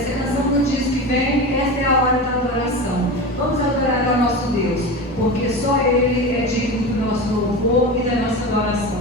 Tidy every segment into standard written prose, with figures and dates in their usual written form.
Essa canção nos diz que vem, esta é a hora da adoração. Vamos adorar ao nosso Deus, porque só Ele é digno do nosso louvor e da nossa adoração.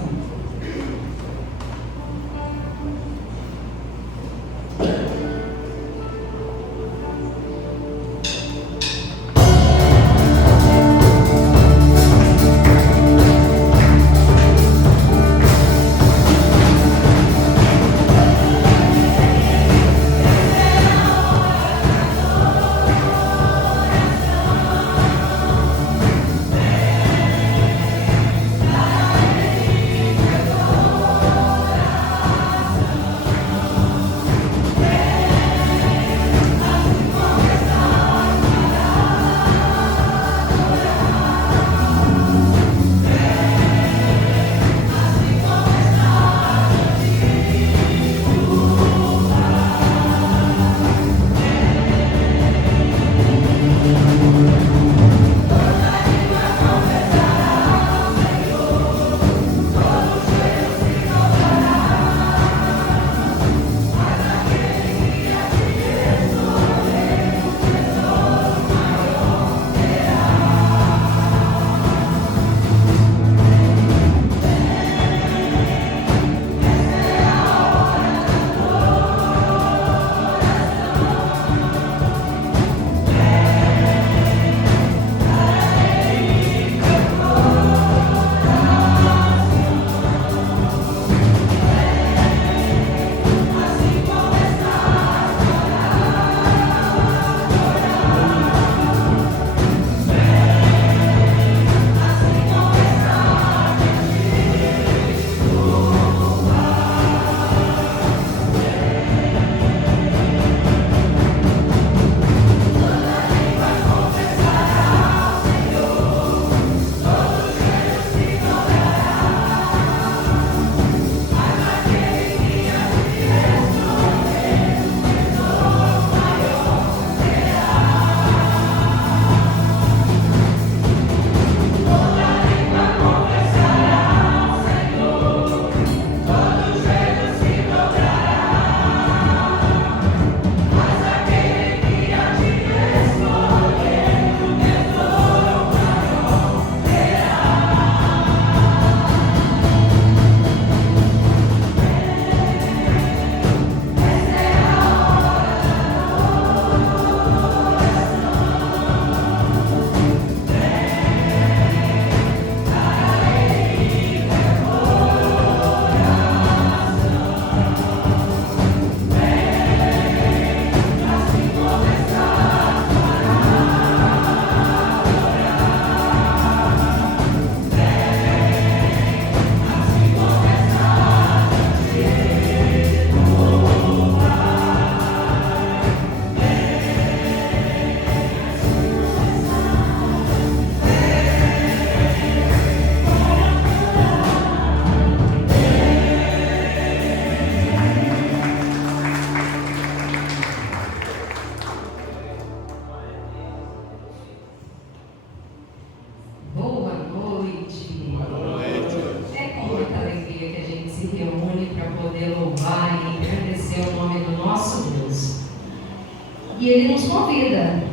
E Ele nos convida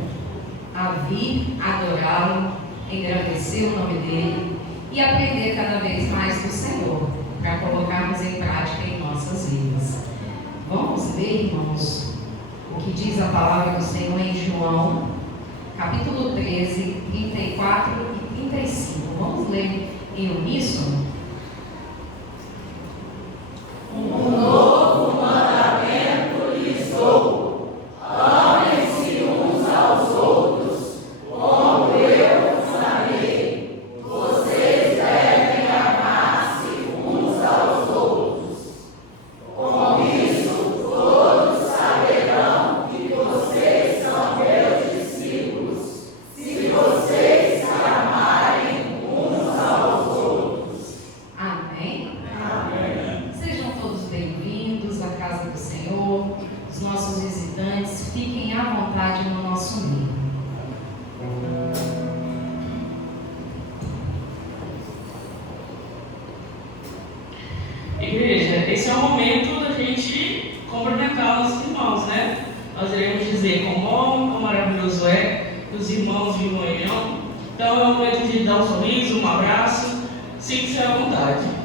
a vir adorá-lo, engrandecer o nome dEle e aprender cada vez mais do Senhor, para colocarmos em prática em nossas vidas. Vamos ler, irmãos, o que diz a palavra do Senhor em João, capítulo 13, 34 e 35. Vamos ler em uníssono? Um novo mandamento lhes dou: amem-se uns aos outros, como eu os amei. Vocês devem amar-se uns aos outros. Com isso, todos saberão que vocês são meus discípulos, se vocês se amarem uns aos outros. Amém? Amém. Sejam todos bem-vindos à casa do Senhor. Os nossos visitantes, fiquem à vontade no nosso meio. Igreja, esse é o momento da gente cumprimentar os irmãos, né? Nós iremos dos irmãos de manhã. Então é um momento de dar um sorriso, um abraço, sinta-se à vontade.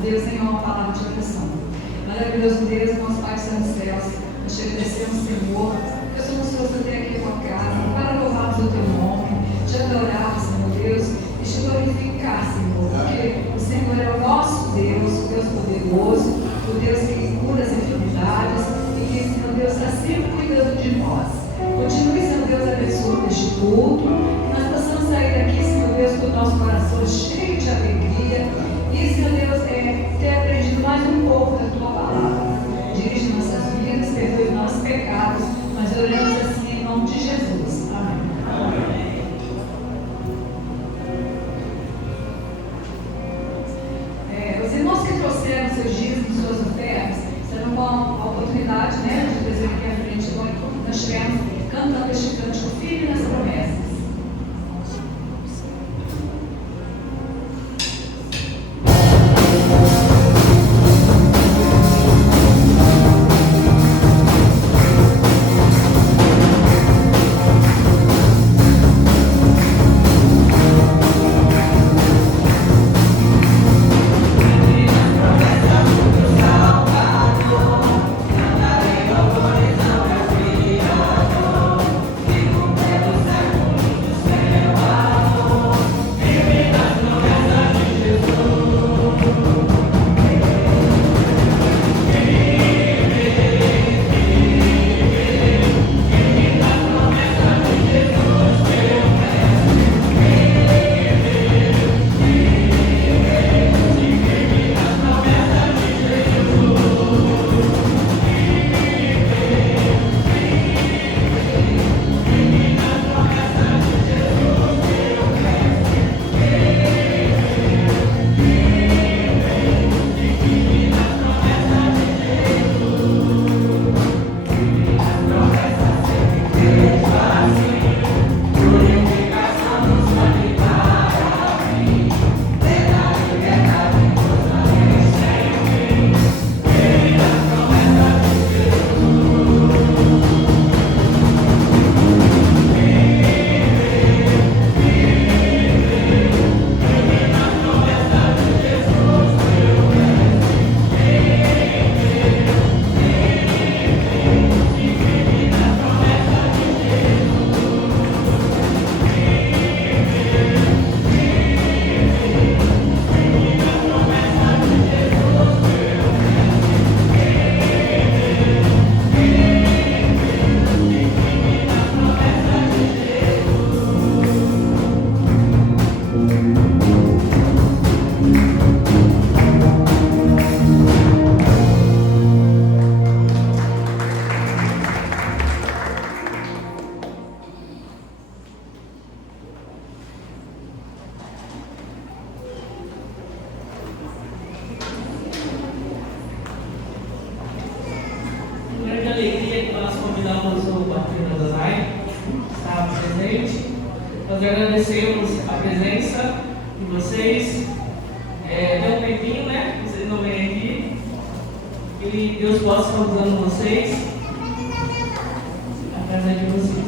Deus tem uma palavra de oração. Maravilhoso Deus, nosso Pai que está nos céus, nós te agradecemos, Senhor, que somos trouxe até aqui a tua casa, para louvarmos o teu nome, te adorar, Senhor Deus, e te glorificar, Senhor, porque o Senhor é o nosso Deus, o Deus poderoso, o Deus que cura as enfermidades e que, Senhor Deus, está sempre cuidando de nós. Continue, Senhor Deus, abençoando este culto, que nós possamos sair daqui, Senhor Deus, com o nosso coração cheio de alegria. E, Senhor Deus, ter aprendido mais um pouco da tua palavra. Dirige nossas vidas, perdoe nossos pecados. Nós oramos assim em nome de Jesus. Amém. agradecemos a presença de vocês. Deu um tempinho, né? Vocês não vêm aqui. Que Deus possa estar usando vocês através de vocês.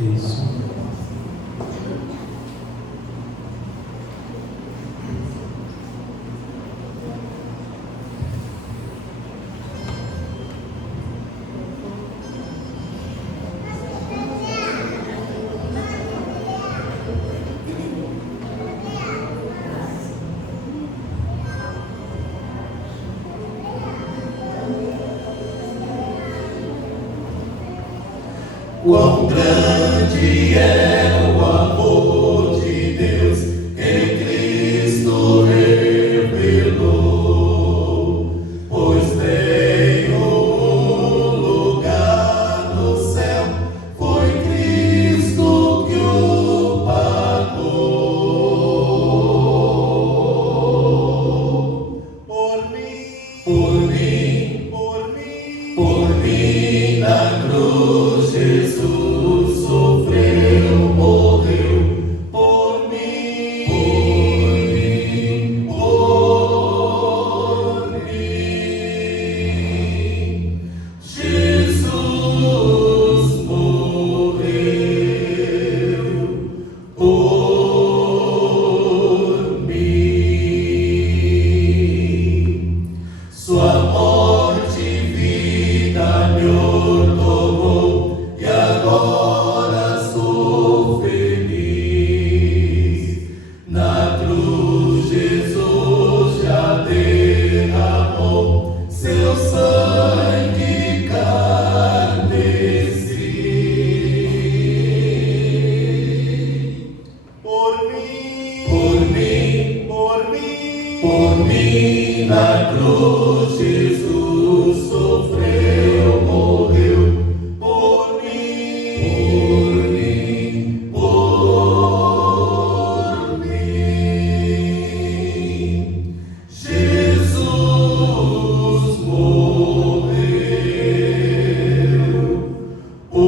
Isso. Quão grande é o amor de Deus em Cristo revelou, pois tenho um lugar no céu, foi Cristo que o pagou. Por mim na cruz Jesus sofreu, morreu por mim, por mim. Jesus morreu por mim. Sua morte e vida me ordenou, e agora sou feliz. Na cruz Jesus já derramou seu sangue carmesí. Por mim na cruz Jesus sofreu, morreu por mim, por mim. Jesus morreu por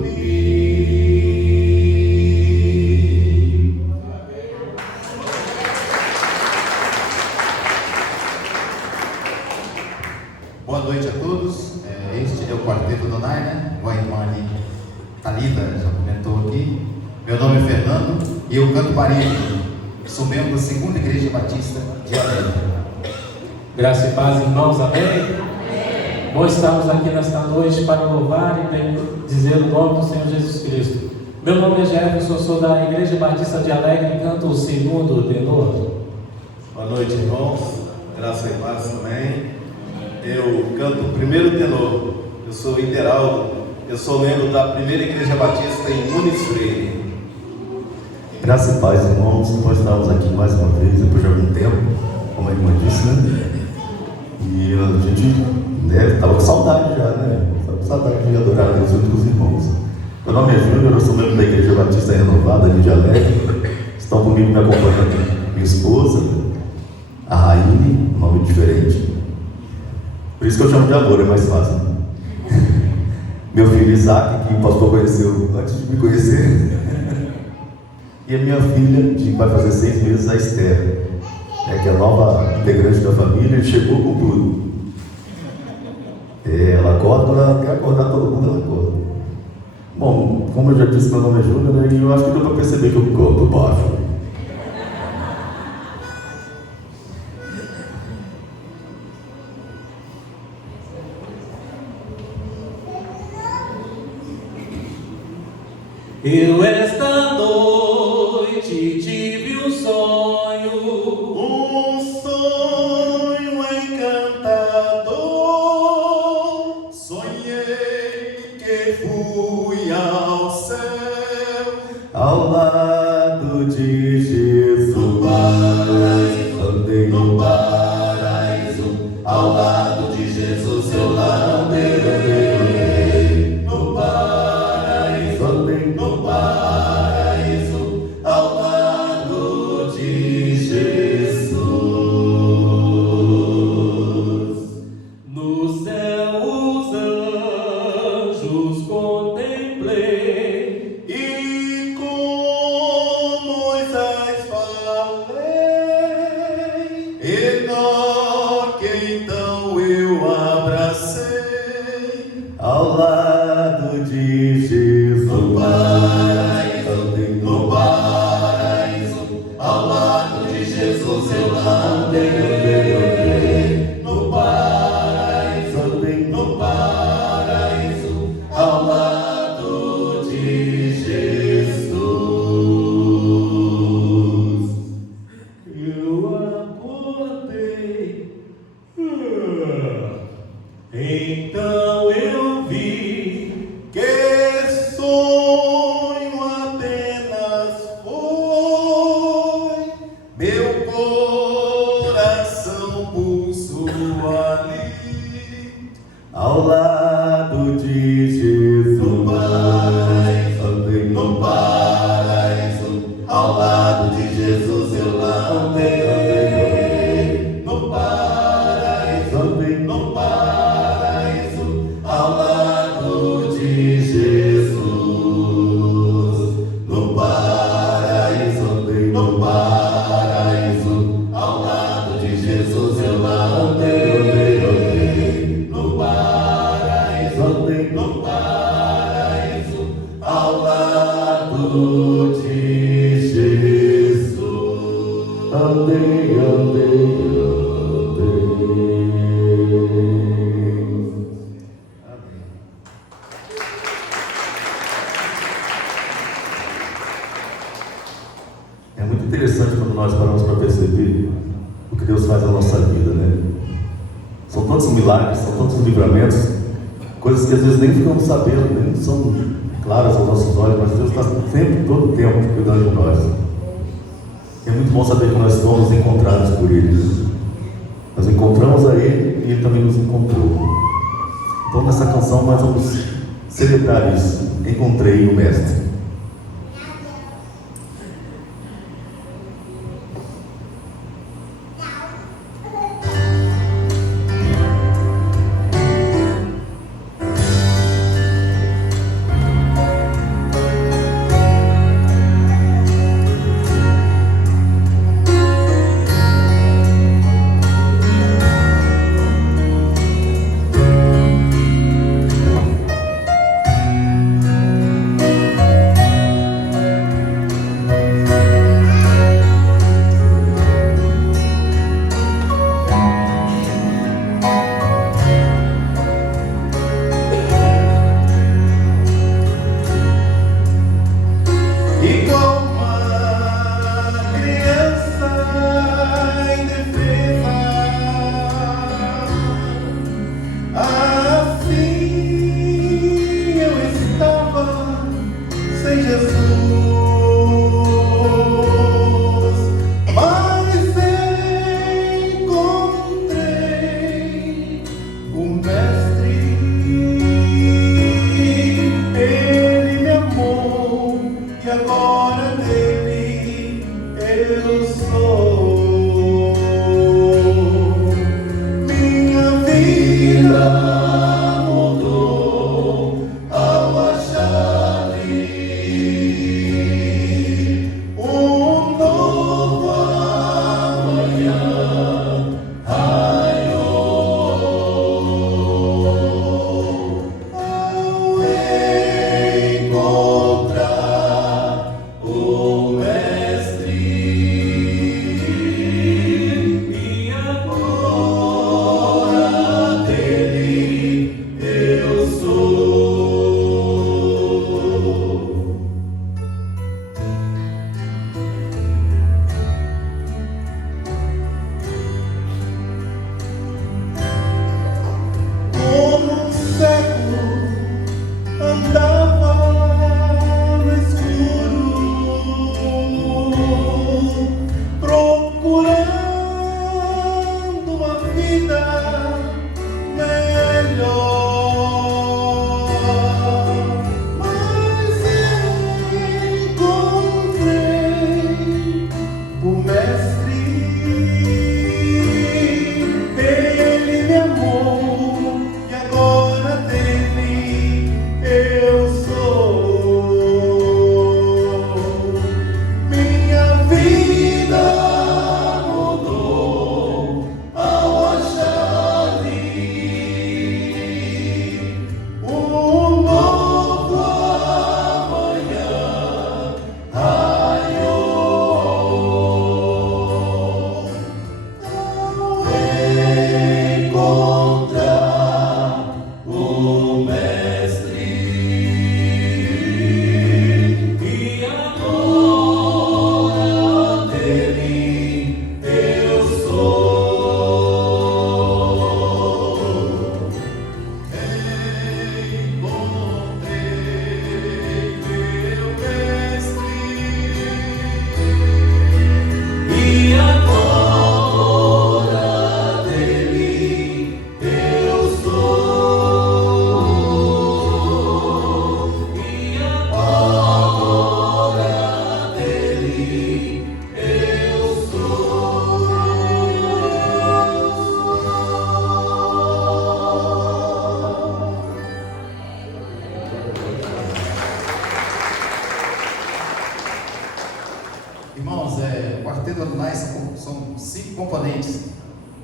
mim. Boa noite a todos. Este é o quarteto Donai, né? O Aimani Thalita já comentou aqui. Meu nome é Fernando e eu canto barítono. Sou membro da Segunda Igreja Batista de Alegre. Graça e paz, irmãos, amém? Bom estarmos aqui nesta noite para louvar e dizer o nome do Senhor Jesus Cristo. Meu nome é Jefferson, sou da Igreja Batista de Alegre e canto o segundo tenor. Boa noite, irmãos. Graça e paz também. Eu canto o primeiro tenor. Eu sou Ideraldo. Eu sou membro da Primeira Igreja Batista em Muniz Freire. Graça e paz, irmãos. Nós estamos aqui mais uma vez, depois de algum tempo, como a irmã disse, né? E a gente estava com saudade já, né? Estava com saudade de adorar a Deus junto com os irmãos. Meu nome é Júnior, eu sou membro da Igreja Batista Renovada ali de Alegre. Estão comigo me acompanhando minha esposa, a Raine, um nome diferente. Por isso que eu chamo de amor, é mais fácil. Meu filho Isaac, que o pastor conheceu antes de me conhecer. E a minha filha, que vai fazer 6 meses, a Esther, que é a nova integrante da família, e chegou com tudo. Ela acorda, quando ela quer acordar todo mundo, ela acorda. Bom, como eu já disse, meu nome é Júnior, né, e eu acho que deu para perceber que eu canto baixo. Eu esta noite tive um sonho encantador. Sonhei que fui ao céu, Ao lado de Jesus, andei no paraíso, ao lado de Jesus eu lá andei. lado de Jesus, andei, andei, andei. É muito interessante quando nós paramos para perceber o que Deus faz na nossa vida, né? São tantos milagres, são tantos livramentos, coisas que às vezes nem ficamos sabendo, nem são claras aos nossos olhos, mas Deus está sempre, todo o tempo, cuidando de nós. É muito bom saber que nós somos encontrados por Ele. Nós encontramos a Ele e Ele também nos encontrou. Então nessa canção nós vamos celebrar isso. Encontrei o Mestre. São 5 componentes.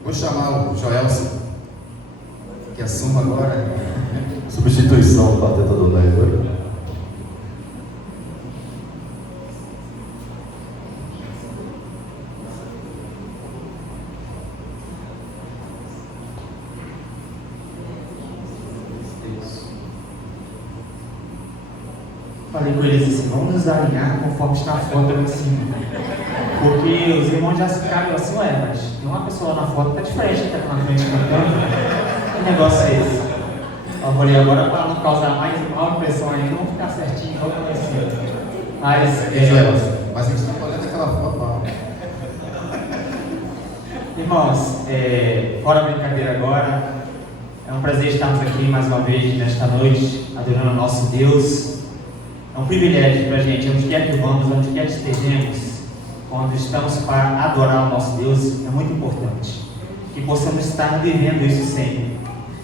Vou chamar o Joelson, que assuma agora. Substituição do Quarteto Adonai agora. falei com eles assim, vamos nos alinhar conforme está a foto ali em cima. Porque os irmãos já ficaram assim, ué, mas tem uma pessoa na foto que está diferente, que está na frente cantando. Que negócio é esse? Eu falei, agora para não causar mais mal impressão aí, vamos ficar certinho, vamos conhecer. Mas a gente está olhando aquela foto lá. Irmãos, fora a brincadeira agora, é um prazer estarmos aqui mais uma vez nesta noite, adorando o nosso Deus. É um privilégio para a gente, onde quer que vamos, onde quer que estejamos, quando estamos para adorar o nosso Deus, é muito importante que possamos estar vivendo isso sempre,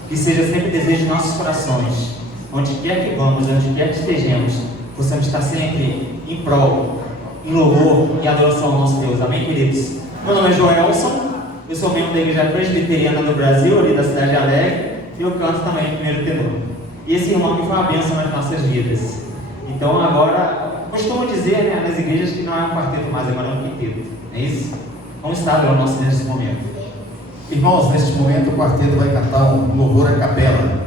que seja sempre desejo de nossos corações, onde quer que vamos, onde quer que estejamos, possamos estar sempre em prol, em louvor e adoração ao nosso Deus. Amém, queridos? Meu nome é Joelson, eu sou membro da Igreja Presbiteriana do Brasil, ali da Cidade Alegre, e eu canto também em primeiro tenor. E esse irmão que foi uma bênção nas nossas vidas. Então agora, costumo dizer, né, nas igrejas que não é um quarteto mais, agora é um quinteto. É isso? Vamos estar adorando o nosso Deus nesse momento. Irmãos, neste momento o quarteto vai cantar um louvor à capela.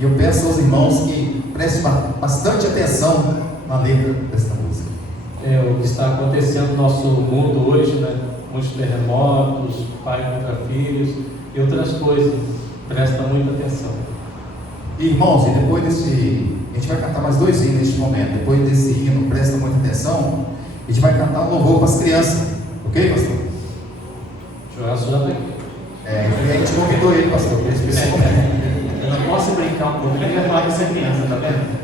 E eu peço aos irmãos que prestem bastante atenção na letra desta música. O que está acontecendo no nosso mundo hoje, né? Muitos terremotos, pai contra filhos e outras coisas. Presta muita atenção. E, irmãos, e depois desse... A gente vai cantar mais 2 hinos neste momento. Depois desse hino, presta muita atenção. A gente vai cantar um louvor para as crianças. Ok, pastor? Joelson já está aqui. A gente convidou ele, pastor, para esse momento. Eu não posso brincar um pouquinho, ele vai falar com essa criança, tá vendo?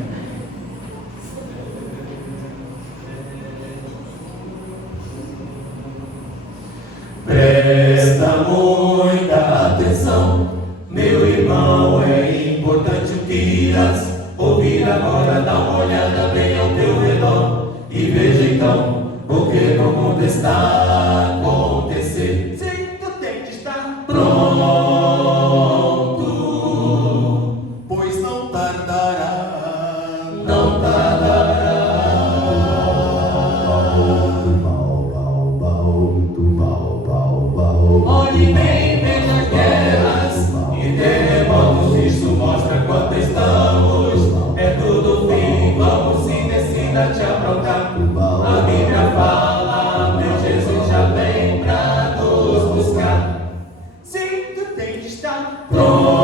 Presta muita atenção, meu irmão, é importante o que irás ouvir agora. Dá uma olhada bem ao teu redor e veja então o que no mundo está a acontecer. Sim, tu tem que estar pronto, Pois não tardará. não tardará. Olhe bem, veja guerras e terremotos, isso mostra quanto estamos perto do fim. Vamos se decida te aprontar. A Bíblia fala, meu Jesus já vem pra nos buscar. Sim, tu tem que estar Pronto,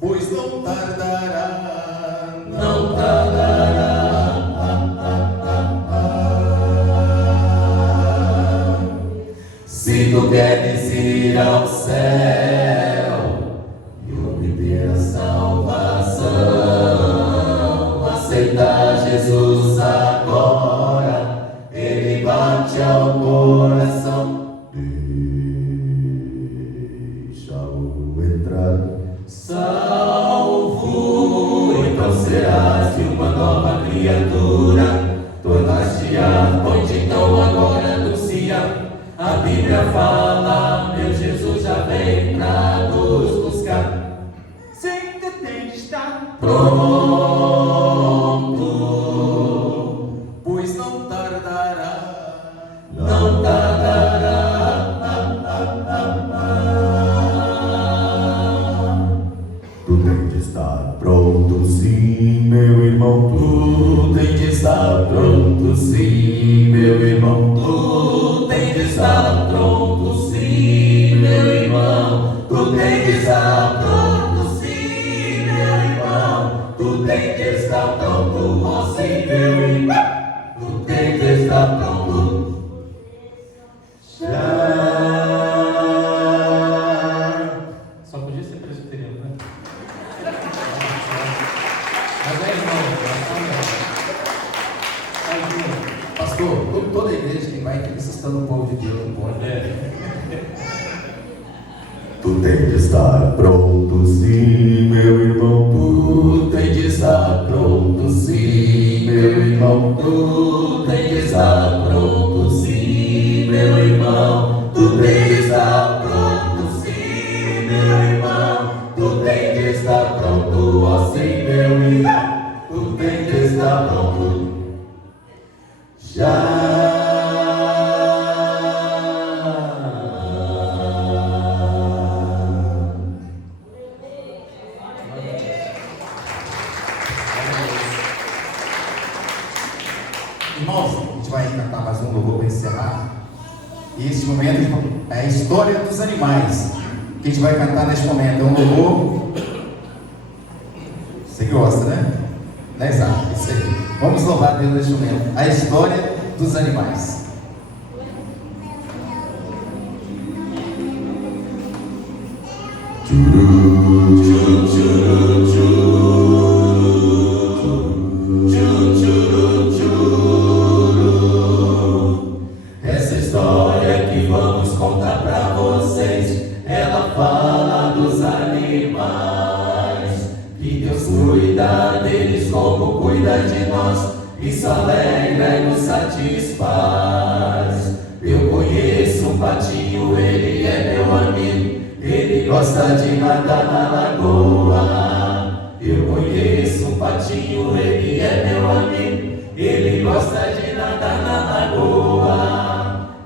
Pois não tardará. não tardará. Se tu queres ir ao céu e obter a salvação, aceita Jesus agora, Ele bate ao coração. Deixa-o entrar. Salvo, então serás uma nova criatura. Tornar-te-á, ponte então agora anuncia. A Bíblia fala, meu Jesus já vem pra nos buscar. Sim, tu tem que estar Pronto, Pois não tardará. não tardará. Tu tem de estar pronto, sim, meu irmão. Tu tem de estar pronto, sim, meu irmão. Tu tem de estar pronto, sim, meu irmão. Tu tem de estar pronto, sim, meu irmão. Tu tem de estar pronto, ó sim, meu irmão. Tu tem de estar pronto. Só podia ser presbiteriano, né? Mas é irmão, Pastor, toda a igreja que vai aqui necessitando do povo de Deus, não pode. Tu tem de estar pronto, sim, meu irmão. Tu tem de estar pronto, sim, meu irmão. Tu tem de estar pronto, sim, meu irmão. Tu tem de estar pronto, sim, meu irmão. Tu tem de estar pronto, ó sim, meu irmão. Tu tem de estar pronto. Já. Irmãos, a gente vai cantar mais um louvor para encerrar. E esse momento é a história dos animais que a gente vai cantar neste momento. É um louvor. Você gosta, né? Não é exato, isso aí. Vamos louvar Deus neste momento. A história dos animais. Essa história que vamos contar pra vocês, ela fala dos animais, que Deus cuida deles como cuida de nós, isso alegra e nos satisfaz. Eu conheço um patinho, ele é meu amigo, ele gosta de nadar na lagoa. Eu conheço um patinho, ele é meu amigo, ele gosta de nadar na lagoa.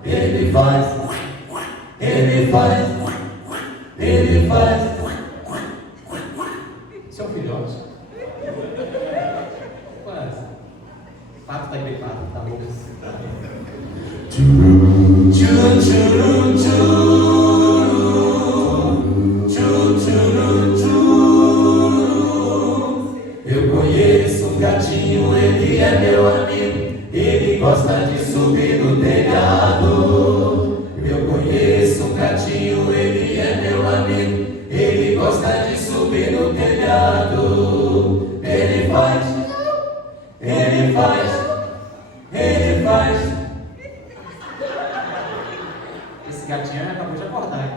Ele faz, ele faz, ele faz. Seu filhote. Quase. Pato tá gripado, tá louco. Churu, churu, churu, churu, churu, churu. Eu conheço um gatinho, ele é meu amigo, ele gosta de subir no telhado. Eu conheço um gatinho, ele é meu amigo, ele gosta de subir no telhado. Ele faz, ele faz, ele faz. Esse gatinho acabou de acordar.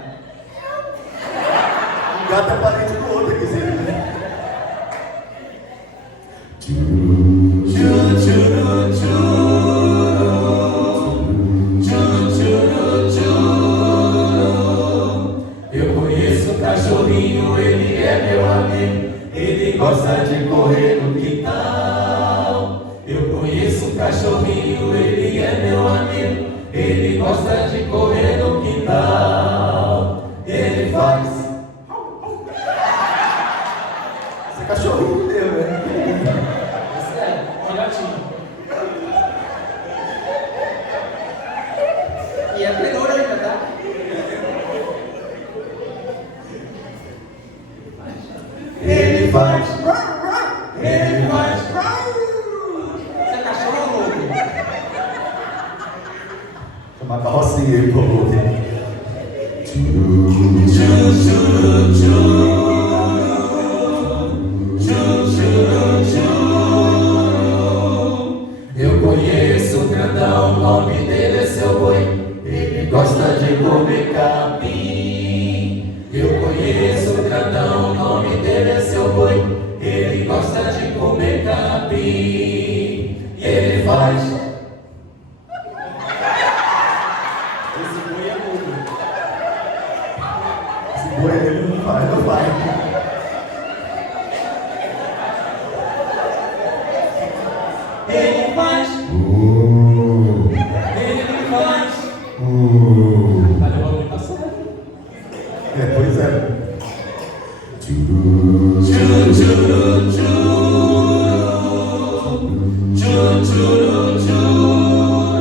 Um gato é parente do outro aqui, né? Churu, churu, churu, churu, churu, churu. Eu conheço um cachorrinho, ele é meu amigo, ele gosta de correr no quintal. Eu conheço um cachorrinho, ele é meu amigo, ele gosta de correr no quintal. Ele faz. Esse cachorrinho deu, né? Esse é um gatinho. E é predador ainda, tá? Ele faz. Ele faz. Você é cachorro louco? Chama a carrocinha aí, por favor. Churu, churu, churu. Churu, churu, churu. Eu conheço o grandão, o nome dele é seu boi, ele gosta de comer capim. Eu conheço o grandão, o nome dele é seu boi, ele gosta de comer capim. E ele faz. Esse boi é louco. Esse boi ele não vai, não vai. Ele faz. Ele faz. Tá levando muito a sério. É, pois é. Churu, churu, churu. Churu, churu, churu.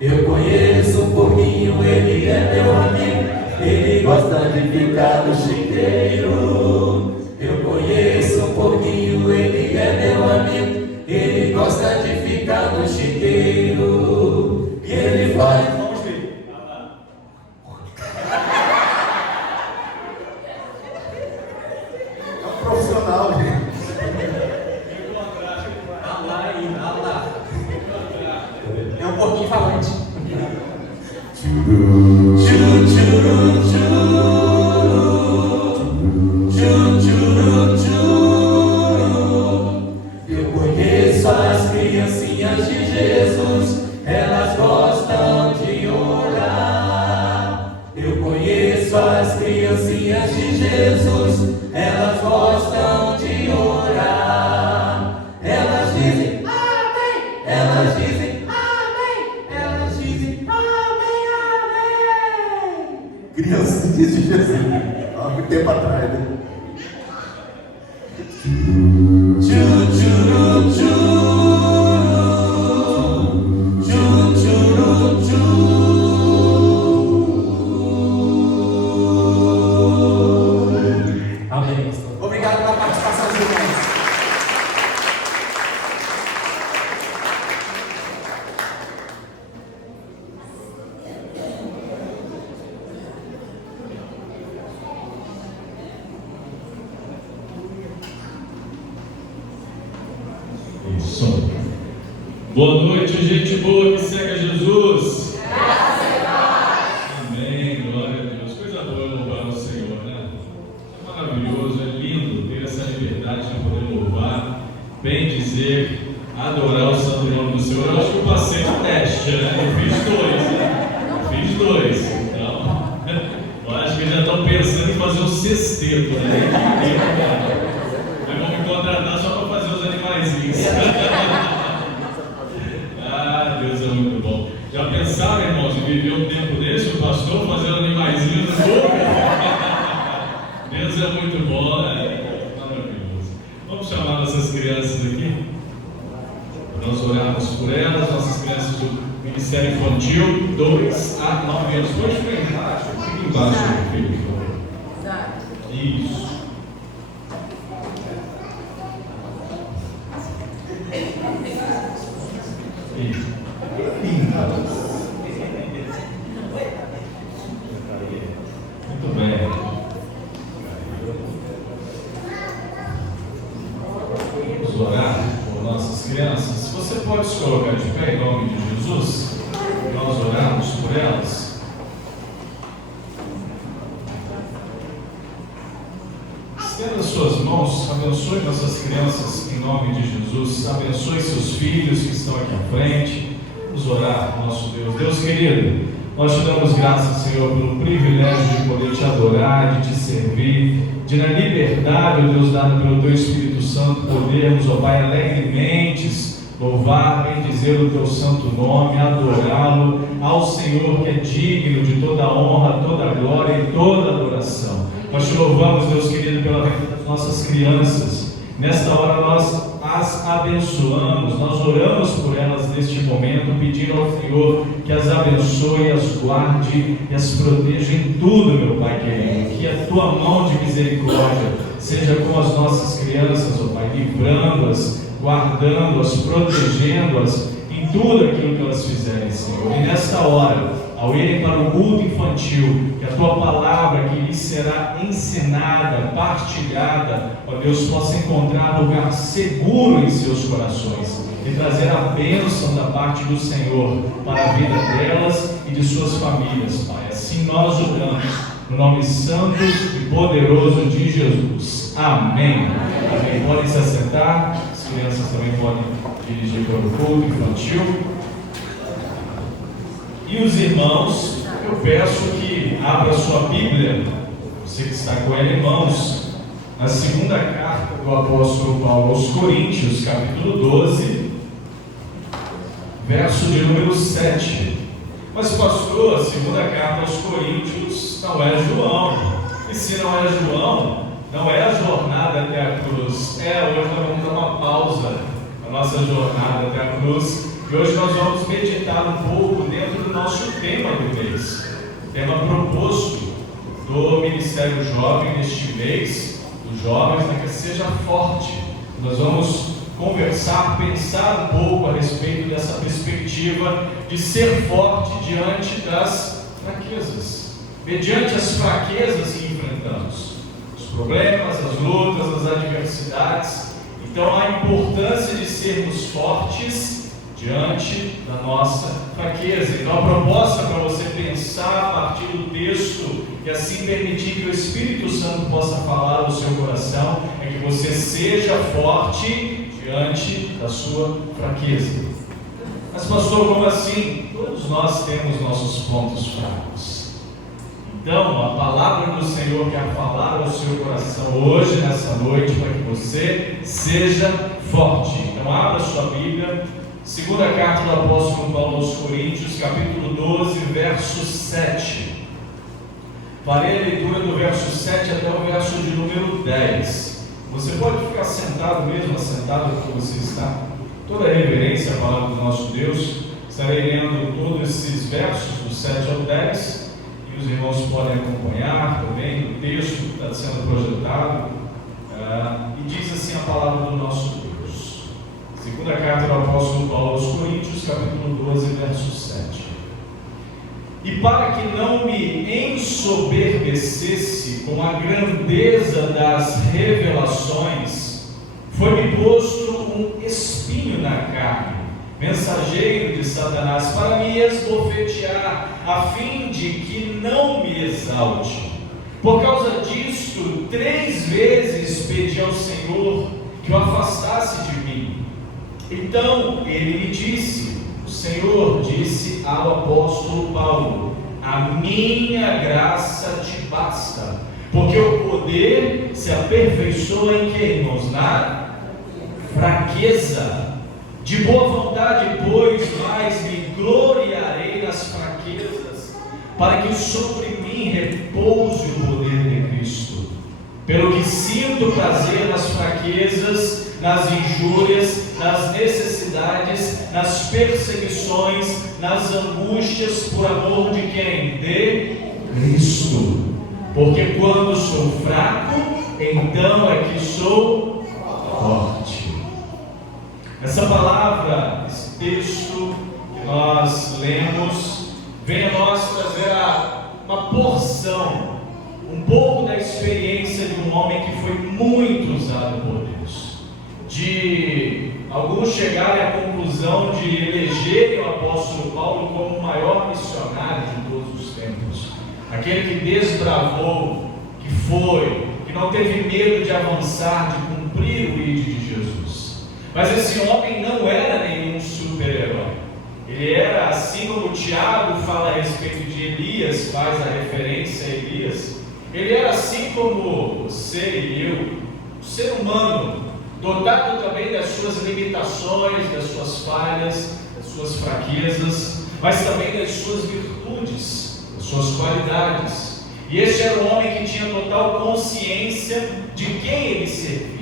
Eu conheço um porquinho, ele é meu amigo, ele gosta de ficar no chiqueiro. Eu conheço um porquinho, ele é meu amigo, ele gosta de ficar no chiqueiro. E ele faz. Vamos ver. É um profissional, gente. É um porquinho falante. Churu, churu, churu. Churu, churu, churu. Eu conheço as criancinhas de Jesus, elas gostam de orar. Eu conheço as criancinhas de Jesus, elas gostam de orar. Elas dizem amém, elas dizem amém, elas dizem amém, amém. Criancinha de Jesus. Há muito tempo atrás, né? Churu, churu, churu. Isso. Boa noite, gente boa que segue a Jesus. Amém, glória a Deus. Coisa boa louvar o Senhor, né? É maravilhoso, é lindo ter essa liberdade de poder louvar, bem dizer, adorar o santo nome do Senhor. Eu acho que eu passei no teste, né? Eu fiz dois. Então, eu acho que já estão pensando em fazer um sexteto, né? Mas vão me contratar só para fazer os animaizinhos. Ah, Deus é muito bom. Já pensaram, irmãos, em viver um tempo desse, o pastor fazendo animaizinhos no corpo? Deus é muito bom, né? Maravilhoso. Vamos chamar nossas crianças aqui, para nós orarmos por elas, nossas crianças do Ministério Infantil, 2 a 9 anos. Pode ficar embaixo, fica embaixo, meu filho, por favor. Isso. Isso. Muito bem. Vamos orar por nossas crianças. Você pode se colocar de pé em nome de Jesus? Nós oramos por elas. Estenda as suas mãos, abençoe nossas crianças em nome de Jesus, abençoe seus filhos que estão aqui à frente. Vamos orar, nosso Deus. Deus querido, nós te damos graças, Senhor, pelo privilégio de poder te adorar, de te servir, de na liberdade, ó Deus, dado pelo Teu Espírito Santo, podermos, ó Pai, alegremente louvar, bendizer o Teu santo nome, adorá-lo, ao Senhor que é digno de toda honra, toda glória e toda adoração. Nós te louvamos, Deus querido, pela vida das nossas crianças. Nesta hora nós as abençoamos, nós oramos por elas neste momento, pedindo ao Senhor que as abençoe, as guarde e as proteja em tudo, meu Pai querido. Que a Tua mão de misericórdia seja com as nossas crianças, ó Pai, livrando-as, guardando-as, protegendo-as em tudo aquilo que elas fizerem, Senhor. E nesta hora, ao irem para o culto infantil, que a Tua palavra que lhes será ensinada, partilhada, ó Deus, possa encontrar lugar seguro em seus corações e trazer a bênção da parte do Senhor para a vida delas e de suas famílias, Pai. Assim nós oramos, no nome santo e poderoso de Jesus. Amém. Amém. Podem se assentar, as crianças também podem dirigir para o culto infantil. E os irmãos, eu peço que abra sua Bíblia, você que está com ela em mãos, na segunda carta do apóstolo Paulo aos Coríntios, capítulo 12, verso de número 7. Mas pastor, a segunda carta aos Coríntios não é João, e se não é João, não é a jornada até a cruz. Hoje nós vamos dar uma pausa na nossa jornada até a cruz. E hoje nós vamos meditar um pouco dentro do nosso tema do mês, o tema proposto do Ministério Jovem neste mês, dos jovens, que seja forte. Nós vamos conversar, pensar um pouco a respeito dessa perspectiva de ser forte diante das fraquezas, mediante as fraquezas que enfrentamos, os problemas, as lutas, as adversidades. Então a importância de sermos fortes diante da nossa fraqueza. Então a proposta para você pensar a partir do texto e assim permitir que o Espírito Santo possa falar ao seu coração é que você seja forte diante da sua fraqueza. Mas pastor, como assim? Todos nós temos nossos pontos fracos. Então a palavra do Senhor quer falar ao seu coração hoje, nessa noite, para que você seja forte. Então abra sua Bíblia, segunda carta do apóstolo Paulo aos Coríntios, capítulo 12, verso 7. Farei a leitura do verso 7 até o verso de número 10. Você pode ficar sentado mesmo, assentado onde você está. Toda a reverência à palavra do nosso Deus. Estarei lendo todos esses versos, do 7 ao 10, e os irmãos podem acompanhar também o texto que está sendo projetado. E diz assim a palavra do nosso Deus. Segunda carta do apóstolo Paulo aos Coríntios, capítulo 12, verso 7. E para que não me ensoberbecesse com a grandeza das revelações, foi foi-me posto um espinho na carne, mensageiro de Satanás, para me esbofetear, a fim de que não me exalte. Por causa disto, 3 vezes pedi ao Senhor que o afastasse de mim. Então ele me disse, o Senhor disse ao apóstolo Paulo: a minha graça te basta, porque o poder se aperfeiçoa em que, irmãos? Na fraqueza. De boa vontade, pois, mais me gloriarei nas fraquezas, para que sobre mim repouse o poder de Cristo. Pelo que sinto prazer nas fraquezas, nas injúrias, nas necessidades, nas perseguições, nas angústias, por amor de quem? De Cristo. Porque quando sou fraco, então é que sou forte. Essa palavra, esse texto que nós lemos, vem a nós trazer uma porção, um pouco da experiência de um homem que foi muito usado por Deus. De alguns chegarem à conclusão de elegerem o apóstolo Paulo como o maior missionário de todos os tempos. Aquele que desbravou, que foi, que não teve medo de avançar, de cumprir o ID de Jesus. Mas esse homem não era nenhum super-herói. Ele era, assim como Tiago fala a respeito de Elias, faz a referência a Elias, ele era assim como você e eu, um ser humano, dotado também das suas limitações, das suas falhas, das suas fraquezas, mas também das suas virtudes, das suas qualidades. E este era um homem que tinha total consciência de quem ele servia,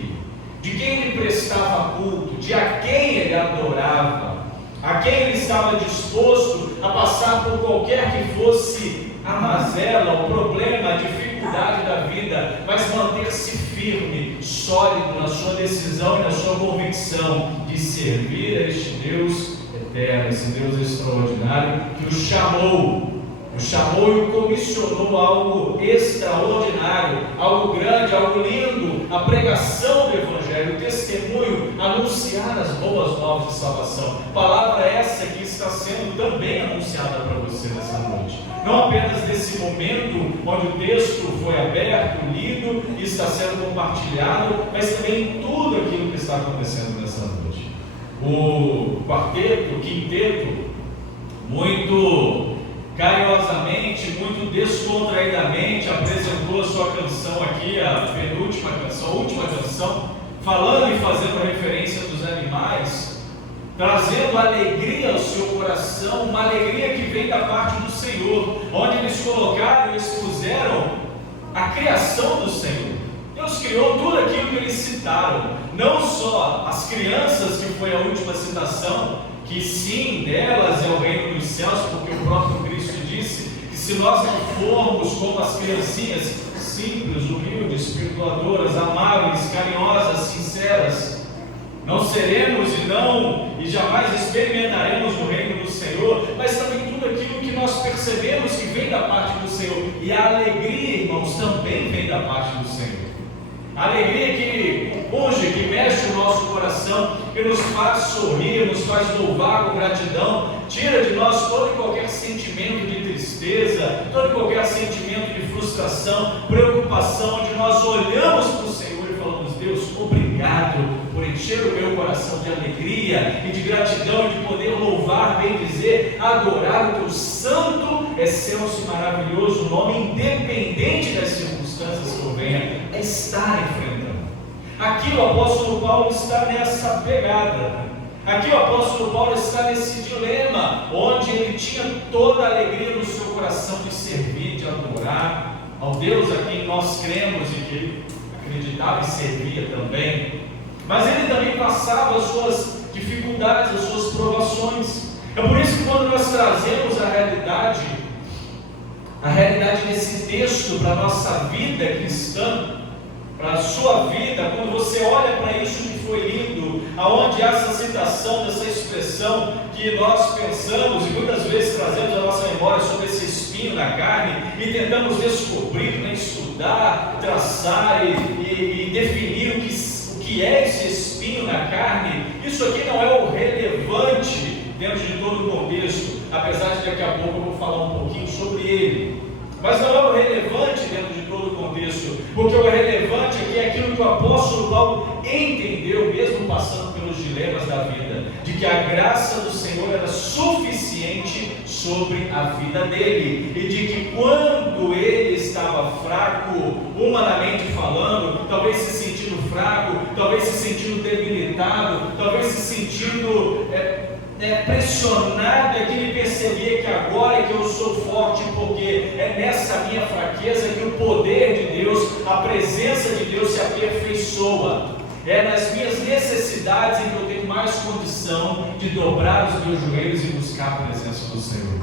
de quem ele prestava culto, de a quem ele adorava, a quem ele estava disposto a passar por qualquer que fosse a mazela, o problema, a dificuldade da vida, mas manter-se firme, sólido na sua decisão e na sua convicção de servir a este Deus eterno, esse Deus extraordinário que o chamou e o comissionou algo extraordinário, algo grande, algo lindo, a pregação do Evangelho, o testemunho, anunciar as boas novas de salvação. Palavra essa que está sendo também anunciada para você nessa noite. Não apenas nesse momento onde o texto foi aberto, lido e está sendo compartilhado, mas também em tudo aquilo que está acontecendo nessa noite. O quarteto, o quinteto, muito carinhosamente, muito descontraidamente apresentou a sua canção aqui, a penúltima canção, a última canção, falando e fazendo referência dos animais, trazendo alegria ao seu coração, uma alegria que vem da parte do Senhor, onde eles colocaram e expuseram a criação do Senhor. Deus criou tudo aquilo que eles citaram, não só as crianças, que foi a última citação, que sim, delas é o reino dos céus, porque o próprio Cristo disse que se nós formos como as criancinhas, simples, humildes, perdoadoras, amáveis, carinhosas, sinceras, não seremos e jamais experimentaremos o reino do Senhor, mas também tudo aquilo que nós percebemos que vem da parte do Senhor. E a alegria, irmãos, também vem da parte do Senhor. A alegria que unge, que mexe o nosso coração, que nos faz sorrir, nos faz louvar com gratidão, tira de nós todo e qualquer sentimento de tristeza, todo e qualquer sentimento de frustração, preocupação, onde nós olhamos para o Senhor e falamos: Deus, obrigado por encher o meu coração de alegria e de gratidão, e de poder louvar, bem dizer, adorar o teu santo, excelso e maravilhoso nome, independente das circunstâncias que eu venha a estar enfrentando. Aqui o apóstolo Paulo está nessa pegada. Aqui o apóstolo Paulo está nesse dilema, onde ele tinha toda a alegria no seu coração de servir, de adorar ao Deus a quem nós cremos e que acreditava e servia também. Mas ele também passava as suas dificuldades, as suas provações. É por isso que quando nós trazemos a realidade desse texto para a nossa vida cristã, para a sua vida, quando você olha para isso que foi lindo, aonde há essa citação dessa expressão que nós pensamos e muitas vezes trazemos a nossa memória sobre esse espinho na carne e tentamos descobrir, estudar, traçar e definir o que que é esse espinho na carne, isso aqui não é o relevante dentro de todo o contexto, apesar de daqui a pouco eu vou falar um pouquinho sobre ele. Mas não é o relevante dentro de todo o contexto, porque o relevante aqui é aquilo que o apóstolo Paulo entendeu, mesmo passando pelos dilemas da vida, de que a graça do Senhor era suficiente sobre a vida dele, e de que quando ele estava fraco, humanamente falando, talvez se sentindo fraco, talvez se sentindo debilitado, talvez se sentindo pressionado, é que ele percebia que agora é que eu sou forte, porque é nessa minha fraqueza que o poder de Deus, a presença de Deus se aperfeiçoa. É nas minhas necessidades em que eu tenho mais condição de dobrar os meus joelhos e buscar a presença do Senhor.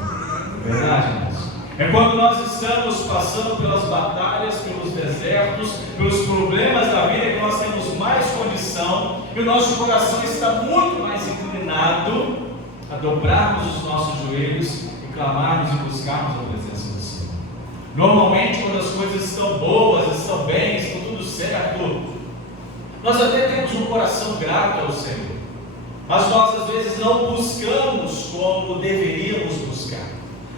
É verdade, irmãos? É quando nós estamos passando pelas batalhas, pelos desertos, pelos problemas da vida, que nós temos mais condição e o nosso coração está muito mais inclinado a dobrarmos os nossos joelhos e clamarmos e buscarmos a presença do Senhor. Normalmente, quando as coisas estão boas, estão bem, estão tudo certo, nós até temos um coração grato ao Senhor, mas nós às vezes não buscamos como deveríamos buscar.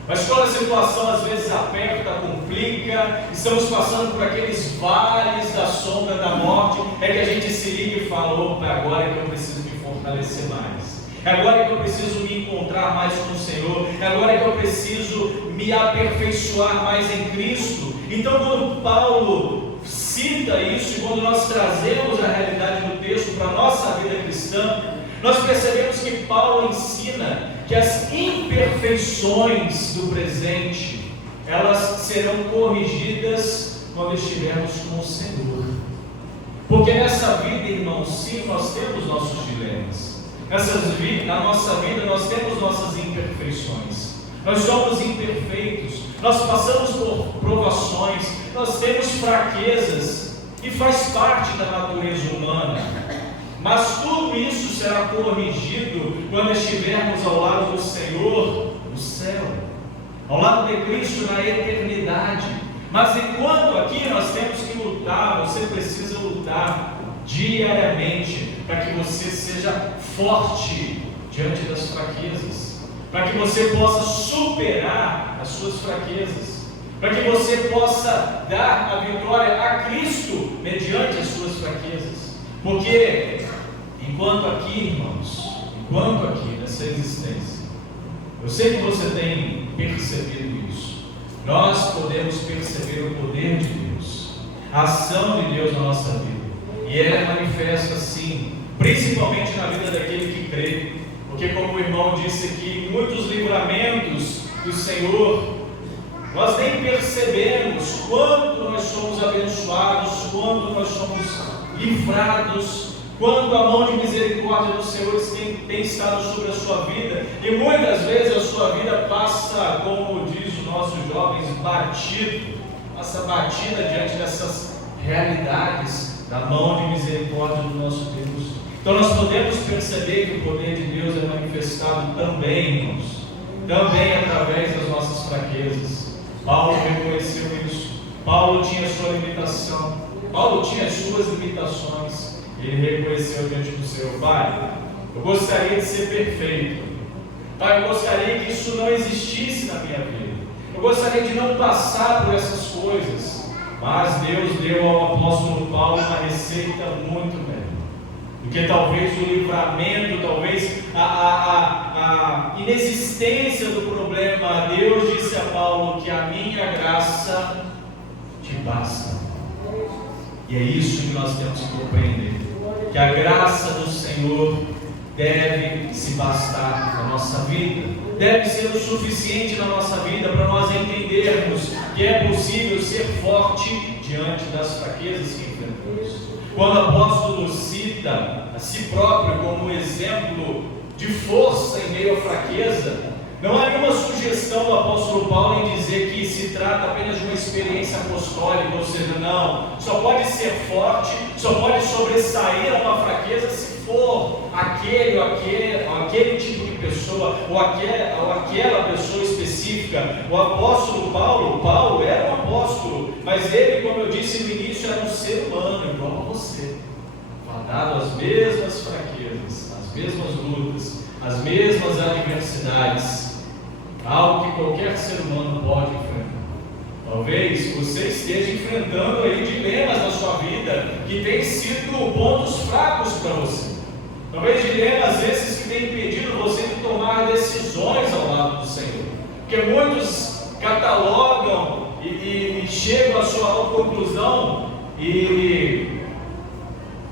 Mas quando a situação às vezes aperta, complica, estamos passando por aqueles vales da sombra da morte, é que a gente se liga e fala: opa, agora é que eu preciso me fortalecer mais. É agora que eu preciso me encontrar mais com o Senhor. É agora que eu preciso me aperfeiçoar mais em Cristo. Então, quando Paulo cita isso, e quando nós trazemos a realidade do texto para a nossa vida cristã, nós percebemos que Paulo ensina que as imperfeições do presente, elas serão corrigidas quando estivermos com o Senhor. Porque nessa vida, irmãos, sim, nós temos nossos dilemas. Na nossa vida nós temos nossas imperfeições, nós somos imperfeitos, nós passamos por provações, nós temos fraquezas, e faz parte da natureza humana, mas tudo isso será corrigido quando estivermos ao lado do Senhor no céu, ao lado de Cristo na eternidade. Mas enquanto aqui nós temos que lutar, você precisa lutar diariamente, para que você seja forte diante das fraquezas, para que você possa superar as suas fraquezas, para que você possa dar a vitória a Cristo mediante as suas fraquezas. Porque enquanto aqui, irmãos, enquanto aqui nessa existência, eu sei que você tem percebido isso, nós podemos perceber o poder de Deus, a ação de Deus na nossa vida. E ela é manifesta sim, principalmente na vida daquele que crê, porque como o irmão disse aqui, muitos livramentos do Senhor, nós nem percebemos quanto nós somos abençoados, quanto nós somos livrados, quanto a mão de misericórdia do Senhor tem estado sobre a sua vida, e muitas vezes a sua vida passa, como diz o nosso jovens, passa batida diante dessas realidades da mão de misericórdia do nosso Deus. Então nós podemos perceber que o poder de Deus é manifestado também, irmãos, também através das nossas fraquezas. Paulo reconheceu isso. Paulo tinha sua limitação, Paulo tinha as suas limitações. Ele reconheceu diante do Senhor: Pai, eu gostaria de ser perfeito, Pai, eu gostaria que isso não existisse na minha vida, eu gostaria de não passar por essas coisas. Mas Deus deu ao apóstolo Paulo uma receita muito melhor, porque talvez o livramento, talvez a inexistência do problema. Deus disse a Paulo que a minha graça te basta. E é isso que nós temos que compreender, que a graça do Senhor deve se bastar na nossa vida, deve ser o suficiente na nossa vida para nós entendermos que é possível ser forte diante das fraquezas que enfrentamos. Quando o apóstolo cita a si próprio como exemplo de força em meio à fraqueza, não há nenhuma sugestão do apóstolo Paulo em dizer que se trata apenas de uma experiência apostólica, ou seja, não, só pode ser forte, só pode sobressair a uma fraqueza se for aquele tipo de pessoa, ou aquela pessoa específica. O apóstolo Paulo era um apóstolo, mas ele, como eu disse no início, era um ser humano igual a você. confrontado às mesmas fraquezas, às mesmas lutas, às mesmas adversidades, algo que qualquer ser humano pode enfrentar. Talvez você esteja enfrentando aí dilemas na sua vida que têm sido pontos fracos para você. Talvez dilemas esses que têm impedido você de tomar decisões ao lado do Senhor. Porque muitos catalogam e chegam à sua autoconclusão e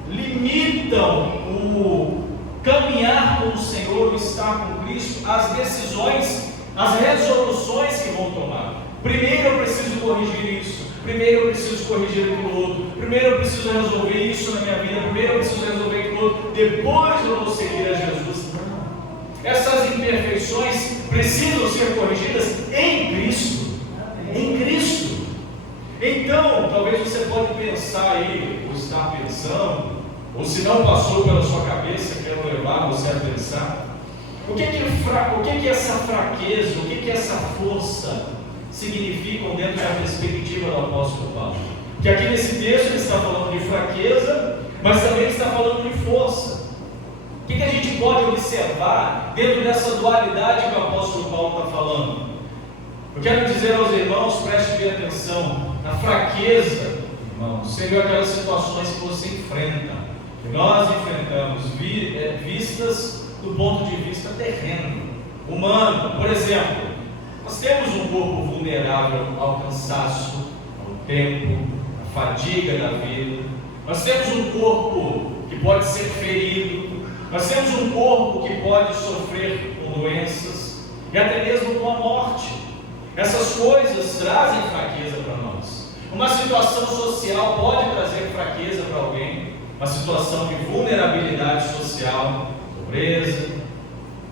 limitam o caminhar com o Senhor, o estar com Cristo, às decisões, às resoluções que vão tomar. Primeiro eu preciso corrigir isso, primeiro eu preciso corrigir aquilo outro, primeiro eu preciso resolver isso na minha vida, primeiro eu preciso resolver aquilo outro, depois eu vou seguir a Jesus. Não. Essas imperfeições precisam ser corrigidas em Cristo. Em Cristo. Então, talvez você pode pensar aí, ou estar pensando, ou se não passou pela sua cabeça, quero levar você a pensar, o que essa fraqueza, o que essa força significam dentro da perspectiva do apóstolo Paulo? Que aqui nesse texto ele está falando de fraqueza, mas também está falando de força. O que a gente pode observar dentro dessa dualidade que o apóstolo Paulo está falando? Eu quero dizer aos irmãos, preste bem atenção, na fraqueza, irmãos, seriam aquelas situações que você enfrenta, que nós enfrentamos, vistas do ponto de vista terreno, humano. Por exemplo, nós temos um corpo vulnerável ao cansaço, ao tempo, à fadiga da vida. Nós temos um corpo que pode ser ferido. Nós temos um corpo que pode sofrer com doenças e até mesmo com a morte. Essas coisas trazem fraqueza para nós. Uma situação social pode trazer fraqueza para alguém. Uma situação de vulnerabilidade social, pobreza,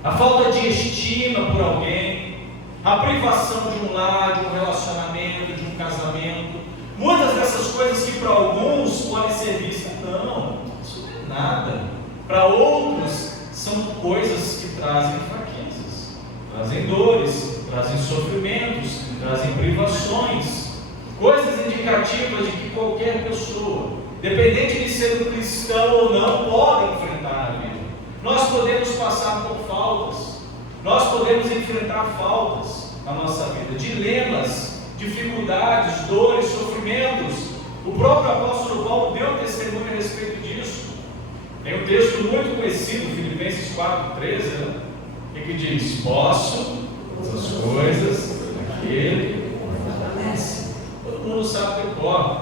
a falta de estima por alguém, a privação de um lar, de um relacionamento, de um casamento. Muitas dessas coisas que para alguns podem ser vistas, não, isso não é nada. Para outros, são coisas que trazem fraquezas, trazem dores, trazem sofrimentos, trazem privações, coisas indicativas de que qualquer pessoa, dependente de ser um cristão ou não, pode enfrentar a vida. Nós podemos passar por faltas, nós podemos enfrentar faltas na nossa vida, dilemas, dificuldades, dores, sofrimentos. O próprio apóstolo Paulo deu testemunho a respeito disso. Tem um texto muito conhecido, Filipenses 4:13, né? Que diz: posso todas as coisas naquele que fortalece. Todo mundo sabe que pode,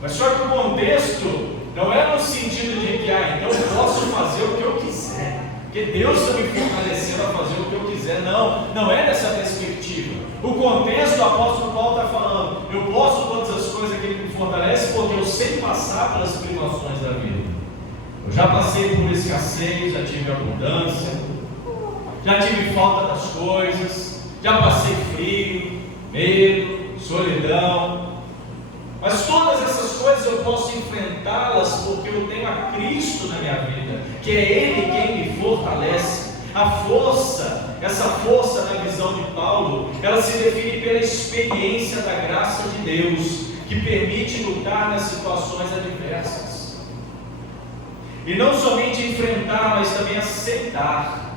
mas só que o contexto não é no sentido de que, então eu posso fazer o que eu quiser, porque Deus está me fortalecendo a fazer o que eu quiser. Não é nessa perspectiva. O contexto, o apóstolo Paulo está falando: eu posso todas as coisas que Ele me fortalece, porque eu sei passar pelas privações da vida. Eu já passei por escassez, já tive abundância, já tive falta das coisas, já passei frio, medo, solidão. Mas todas essas coisas eu posso enfrentá-las porque eu tenho a Cristo na minha vida, que é Ele quem me fortalece. A força, essa força na visão de Paulo, ela se define pela experiência da graça de Deus, que permite lutar nas situações adversas. E não somente enfrentar, mas também aceitar.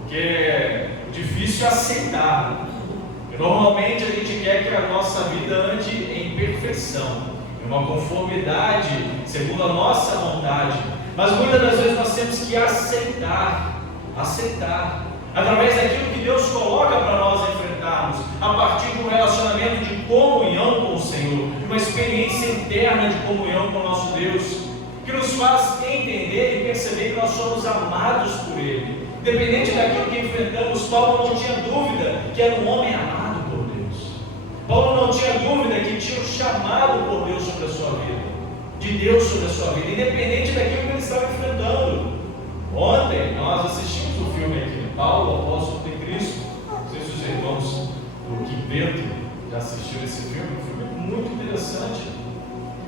Porque o difícil é aceitar. E normalmente a gente quer que a nossa vida ande em perfeição, em uma conformidade segundo a nossa vontade. Mas muitas das vezes nós temos que aceitar, através daquilo que Deus coloca para nós enfrentarmos, a partir de um relacionamento de comunhão com o Senhor, de uma experiência interna de comunhão com o nosso Deus, que nos faz entender e perceber que nós somos amados por Ele. Independente daquilo que enfrentamos, Paulo não tinha dúvida que era um homem amado por Deus. Paulo não tinha dúvida que tinha um chamado por Deus sobre a sua vida, de Deus sobre a sua vida, independente daquilo que ele estava enfrentando. Ontem nós assistimos o filme aqui, Paulo, o apóstolo de Cristo. Não sei se os irmãos do Quinteto já assistiram esse filme. É um filme muito interessante.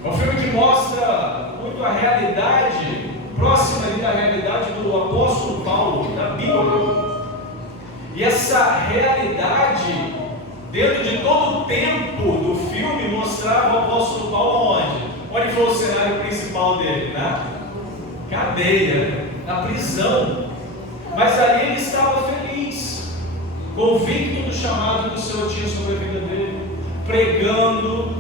É um filme que mostra muito a realidade, próxima ali da realidade do apóstolo Paulo, da Bíblia. E essa realidade, dentro de todo o tempo do filme, mostrava o apóstolo Paulo onde? Onde foi o cenário principal dele, né? cadeia, na prisão. Mas ali ele estava feliz, convicto do chamado que o Senhor tinha sobre a vida dele, pregando,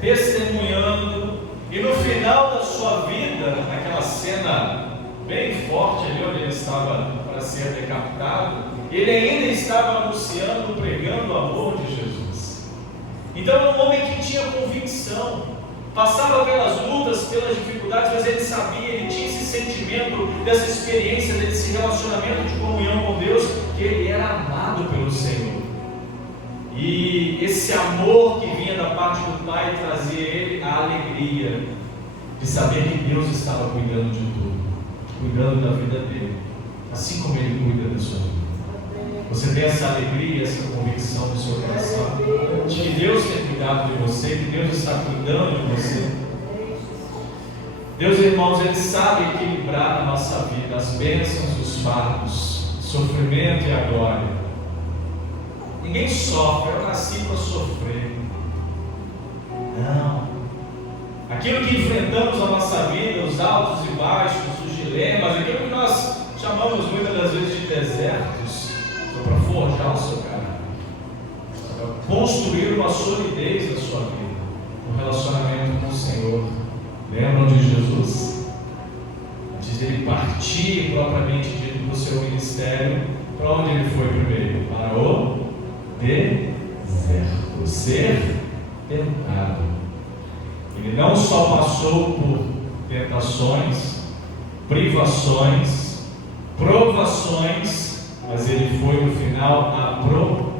testemunhando, e no final da sua vida, naquela cena bem forte ali onde ele estava para ser decapitado, ele ainda estava anunciando, pregando o amor de Jesus. Então era um homem que tinha convicção, passava pelas lutas, pelas dificuldades, mas ele sabia, ele tinha esse sentimento, dessa experiência, desse relacionamento de comunhão com Deus, que ele era amado pelo Senhor. E esse amor que vinha da parte do Pai trazia a ele a alegria de saber que Deus estava cuidando de tudo, cuidando da vida dele, assim como ele cuida da sua vida. Você tem essa alegria, essa convicção no seu coração de que Deus tem cuidado de você, que Deus está cuidando de você. Deus, irmãos, Ele sabe equilibrar na nossa vida as bênçãos, os fardos, o sofrimento e a glória. Ninguém sofre, eu nasci para sofrer. Não. Aquilo que enfrentamos na nossa vida, os altos e baixos, os dilemas, aquilo que nós chamamos muitas das vezes de desertos, é para forjar o seu caráter, para construir uma solidez na sua vida, um relacionamento com o Senhor. Lembram de Jesus? Antes dele partir propriamente dito para o seu ministério, para onde ele foi primeiro? Para o deserto, ser tentado. Ele não só passou por tentações, privações, provações, mas ele foi no final aprovado.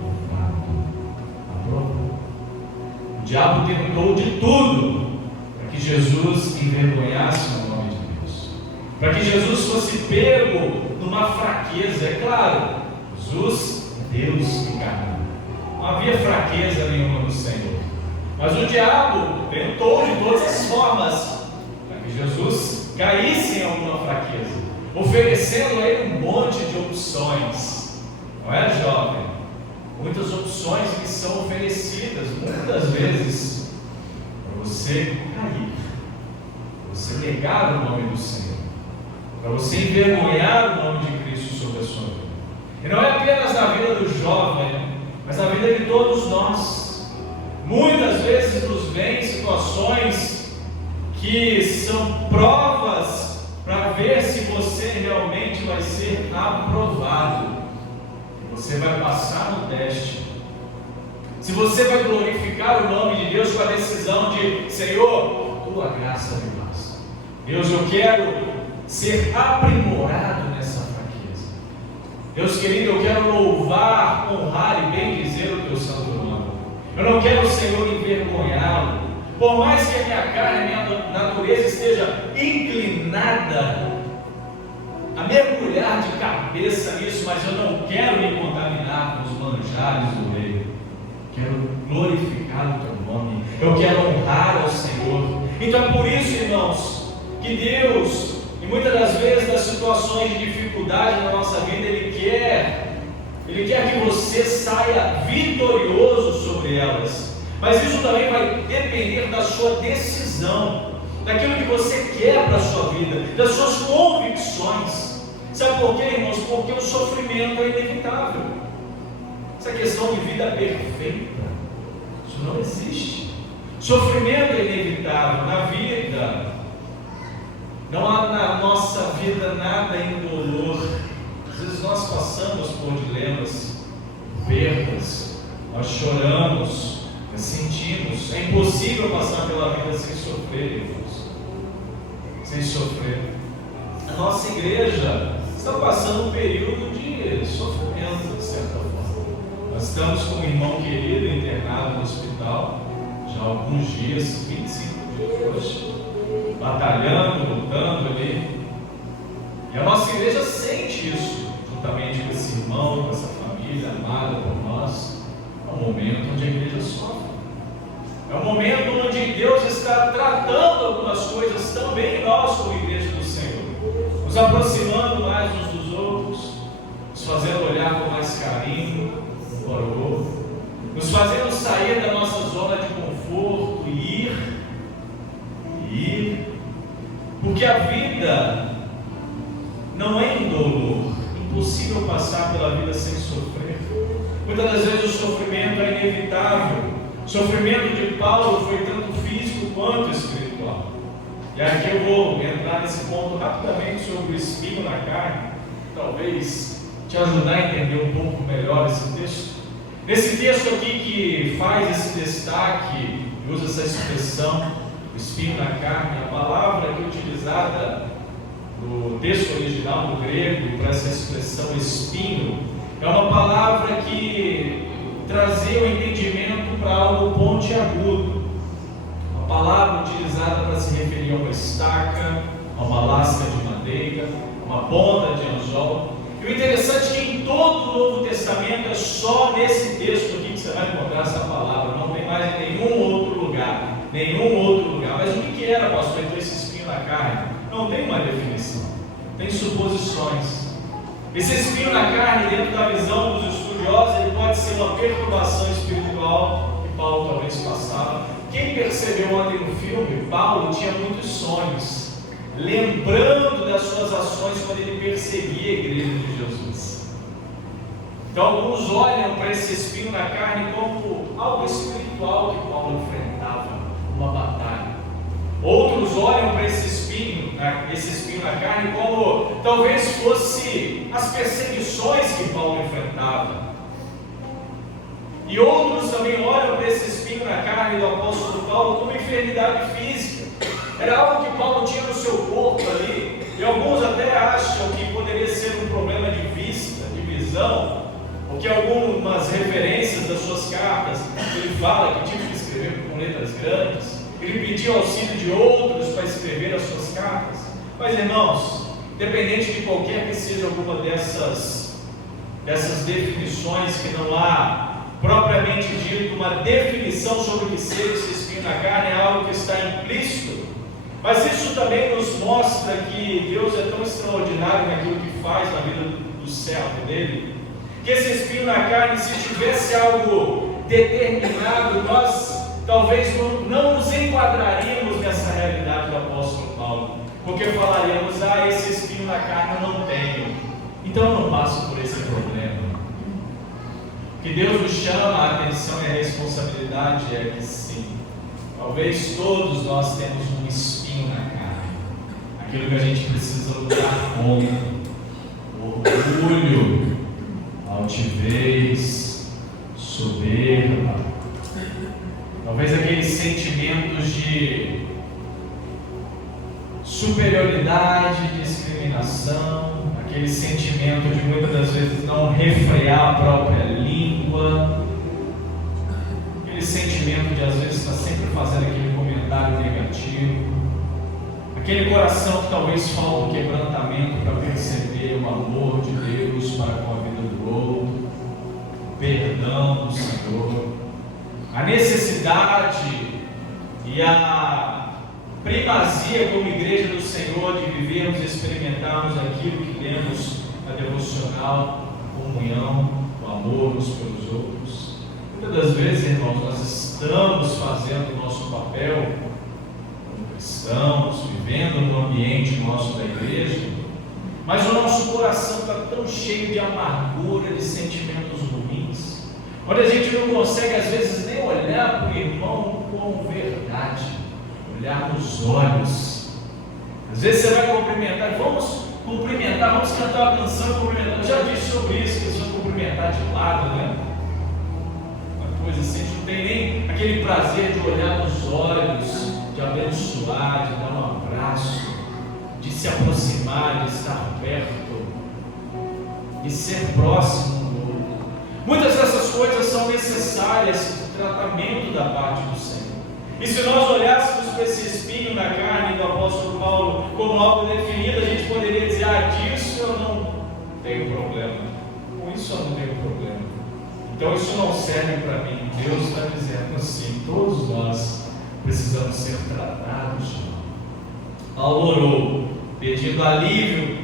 O diabo tentou de tudo para que Jesus envergonhasse o nome de Deus, para que Jesus fosse pego numa fraqueza. É claro, Jesus é Deus encarnado, não havia fraqueza nenhuma no Senhor, mas o diabo tentou de todas as formas para que Jesus caísse em alguma fraqueza, oferecendo a ele um monte de opções. Não é, jovem? Muitas opções que são oferecidas, muitas vezes, para você cair, para você negar o nome do Senhor, para você envergonhar o nome de Cristo sobre a sua vida. E não é apenas na vida do jovem, mas na vida de todos nós. Muitas vezes nos vêm situações que são provas para ver se você realmente vai ser aprovado, se você vai passar no teste, se você vai glorificar o nome de Deus com a decisão de: Senhor, tua graça me basta. Deus, eu quero ser aprimorado nessa fraqueza. Deus querido, eu quero louvar, honrar e bem dizer o teu santo nome. Eu não quero, Senhor, envergonhá-lo. Por mais que a minha carne, a minha natureza esteja inclinada a mergulhar de cabeça nisso, mas eu não quero me contaminar com os manjares do rei. Quero glorificar o teu nome. Eu quero honrar ao Senhor. Então é por isso, irmãos, que Deus, e muitas das vezes nas situações de dificuldade na nossa vida, Ele quer que você saia vitorioso sobre elas. Mas isso também vai depender da sua decisão, daquilo que você quer para a sua vida, das suas convicções. Sabe por quê, irmãos? Porque o sofrimento é inevitável. Essa questão de vida perfeita, isso não existe. Sofrimento é inevitável na vida. Não há na nossa vida nada indolor. Às vezes nós passamos por dilemas, perdas, nós choramos, sentimos. É impossível passar pela vida sem sofrer, irmãos. Sem sofrer. A nossa igreja está passando um período de sofrimento, de certa forma. Nós estamos com um irmão querido internado no hospital já há alguns dias, 25 dias hoje, batalhando, lutando ali. E a nossa igreja sente isso, juntamente com esse irmão, com essa família amada por nós. É um momento onde a igreja sofre. É um momento onde Deus está tratando algumas coisas também nós, como igreja do Senhor, nos aproximando mais uns dos outros, nos fazendo olhar com mais carinho um para o outro, nos fazendo sair da nossa zona de conforto e ir, porque a vida não é indolor, impossível passar pela vida sem sofrer. Muitas das vezes o sofrimento é inevitável. O sofrimento de Paulo foi tanto físico quanto espiritual. E aqui eu vou entrar nesse ponto rapidamente sobre o espinho na carne, talvez te ajudar a entender um pouco melhor esse texto. Nesse texto aqui que faz esse destaque, usa essa expressão, o espinho na carne, a palavra que é utilizada no texto original do grego para essa expressão espinho, é uma palavra que trazia o entendimento para algo pontiagudo. Uma palavra utilizada para se referir a uma estaca, a uma lasca de madeira, a uma ponta de anzol. E o interessante é que em todo o Novo Testamento é só nesse texto aqui que você vai encontrar essa palavra, não tem mais em nenhum outro lugar. Mas o que era, pastor, então esse espinho na carne? Não tem uma definição, tem suposições. Esse espinho na carne, dentro da visão dos estudiosos, ele pode ser uma perturbação espiritual que Paulo talvez passava. Quem percebeu ontem no filme, Paulo tinha muitos sonhos, lembrando das suas ações quando ele perseguia a igreja de Jesus. Então alguns olham para esse espinho na carne como algo espiritual que Paulo enfrentava, uma batalha. Outros olham para esse espinho na carne como talvez fosse as perseguições que Paulo enfrentava. E outros também olham para esse espinho na carne do apóstolo Paulo como enfermidade física. Era algo que Paulo tinha no seu corpo ali. E alguns até acham que poderia ser um problema de vista, de visão, porque algumas referências das suas cartas, ele fala que tinha que escrever com letras grandes. Ele pediu auxílio de outros para escrever as suas cartas. Mas, irmãos, independente de qualquer que seja alguma dessas definições, que não há propriamente dito uma definição sobre o que seja esse espinho na carne, é algo que está implícito. Mas isso também nos mostra que Deus é tão extraordinário naquilo que faz na vida do servo dele, que esse espinho na carne, se tivesse algo determinado, nós talvez não nos enquadraríamos nessa realidade do apóstolo Paulo, porque falaríamos, esse espinho na carne eu não tenho, então eu não passo por esse problema. O que Deus nos chama a atenção e a responsabilidade é que sim, talvez todos nós temos um espinho na carne, aquilo que a gente precisa lutar contra, o orgulho, a altivez, soberba, talvez aqueles sentimentos de superioridade, discriminação, aquele sentimento de muitas das vezes não refrear a própria língua, aquele sentimento de às vezes estar sempre fazendo aquele comentário negativo, aquele coração que talvez falta o quebrantamento para perceber o amor de Deus para com a vida do outro, o perdão do Senhor, a necessidade e a primazia como igreja do Senhor de vivermos e experimentarmos aquilo que temos na devocional, a comunhão, o amor uns pelos outros. Muitas das vezes, irmãos, nós estamos fazendo o nosso papel como cristãos, vivendo no ambiente nosso da igreja, mas o nosso coração está tão cheio de amargura, de sentimentos ruins, onde a gente não consegue às vezes nem olhar para o irmão com verdade, olhar nos olhos. Às vezes você vai cumprimentar, vamos cantar uma canção e cumprimentar. Eu já disse sobre isso, que se cumprimentar de lado, né? Uma coisa assim, a gente não tem nem aquele prazer de olhar nos olhos, de abençoar, de dar um abraço, de se aproximar, de estar perto, de ser próximo do outro. Muitas dessas coisas são necessárias no tratamento da parte do Senhor. E se nós olhássemos para esse espinho na carne do apóstolo Paulo como algo definido, a gente poderia dizer, disso eu não tenho problema, com isso eu não tenho problema, então isso não serve para mim. Deus está dizendo assim, todos nós precisamos ser tratados. Paulo orou, pedindo alívio,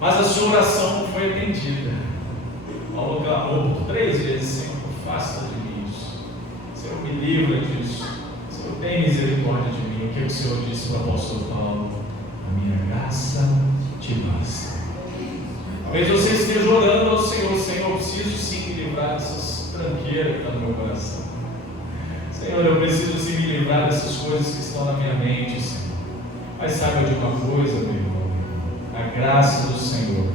mas a sua oração não foi atendida. Paulo clamou por 3 vezes, Senhor, afasta de mim isso, Senhor, me livra disso, Senhor, tem misericórdia de mim. O que o Senhor disse para o apóstolo Paulo? A minha graça te basta. Talvez você esteja orando ao Senhor: Senhor, eu preciso sim me livrar dessas tranqueiras que estão no meu coração. Senhor, eu preciso sim me livrar dessas coisas que estão na minha mente, Senhor. Mas saiba de uma coisa, meu irmão: a graça do Senhor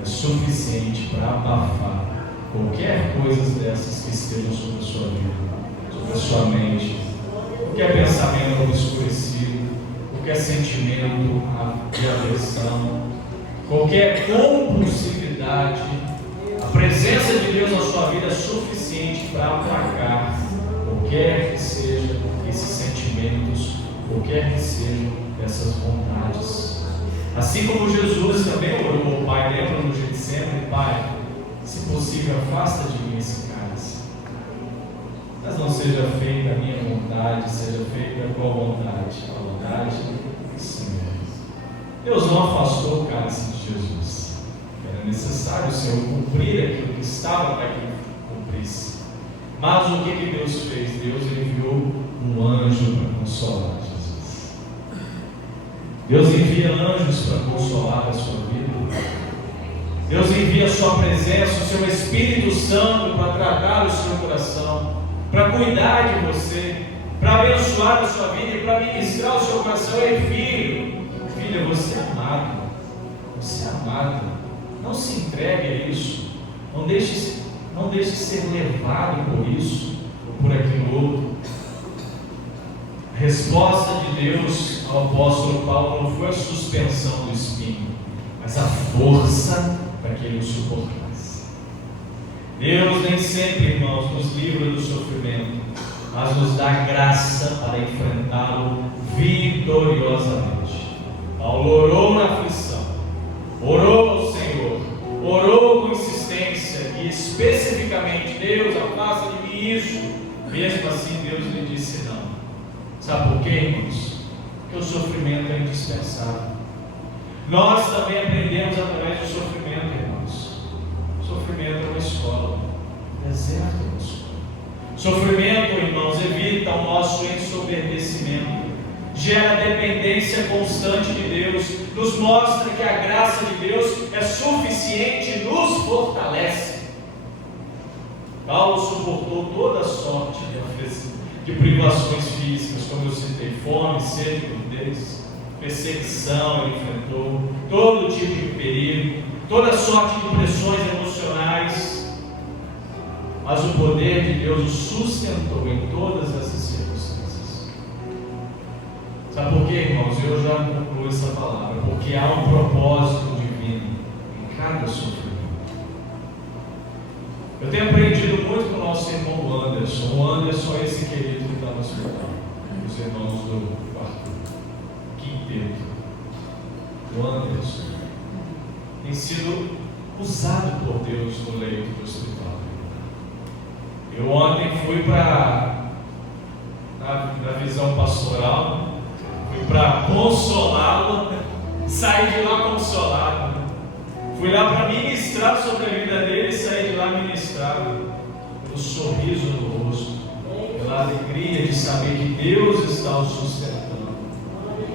é suficiente para abafar qualquer coisa dessas que estejam sobre a sua vida, sobre a sua mente, qualquer pensamento obscurecido, qualquer sentimento de aversão, qualquer compulsividade. A presença de Deus na sua vida é suficiente para aplacar qualquer que sejam esses sentimentos, qualquer que sejam essas vontades. Assim como Jesus também orou ao Pai, lembra no Getsemane: Pai, se possível, afasta de mim esse cálice, mas não seja feita a minha vontade, seja feita a tua vontade, a vontade do Senhor. Deus não afastou o cálice de Jesus, era necessário o Senhor cumprir aquilo que estava para que ele cumprisse. Mas o que Deus fez? Deus enviou um anjo para consolar Jesus. Deus envia anjos para consolar a sua vida. Deus envia a sua presença, o seu Espírito Santo para tratar o seu coração, para cuidar de você, para abençoar a sua vida e para ministrar o seu coração. Ei, filho, filha, você é amado, você é amado. Não se entregue a isso, não deixe ser levado por isso ou por aquilo outro. A resposta de Deus ao apóstolo Paulo não foi a suspensão do espinho, mas a força para que ele o suportasse. Deus nem sempre, irmãos, nos livra do sofrimento, mas nos dá graça para enfrentá-lo vitoriosamente. Paulo orou na aflição, orou ao Senhor, orou com insistência e especificamente: Deus, afasta de mim isso. Mesmo assim, Deus lhe disse não. Sabe por quê, irmãos? Porque o sofrimento é indispensável. Nós também aprendemos através do sofrimento, irmãos. O sofrimento é uma escola, o deserto é uma escola. Sofrimento, irmãos, evita o nosso ensoberbecimento, gera dependência constante de Deus, nos mostra que a graça de Deus é suficiente e nos fortalece. Paulo suportou toda sorte de privações físicas, como eu citei: fome, sede, nudez, perseguição. Ele enfrentou todo tipo de perigo, toda sorte de pressões emocionais, mas o poder de Deus o sustentou em todas essas circunstâncias. Sabe por quê, irmãos? Eu já concluo essa palavra: porque há um propósito divino em cada sofrimento. Eu tenho aprendido muito com o nosso irmão Anderson. O Anderson é esse querido que está no hospital, os irmãos do quarto quinteto. O Anderson tem sido usado por Deus no leito do hospital. Eu ontem fui na visão pastoral, fui para consolá-lo, saí de lá consolado. Fui lá para ministrar sobre a vida dele e saí de lá ministrado pelo sorriso no rosto, pela alegria de saber que Deus está o sustentando,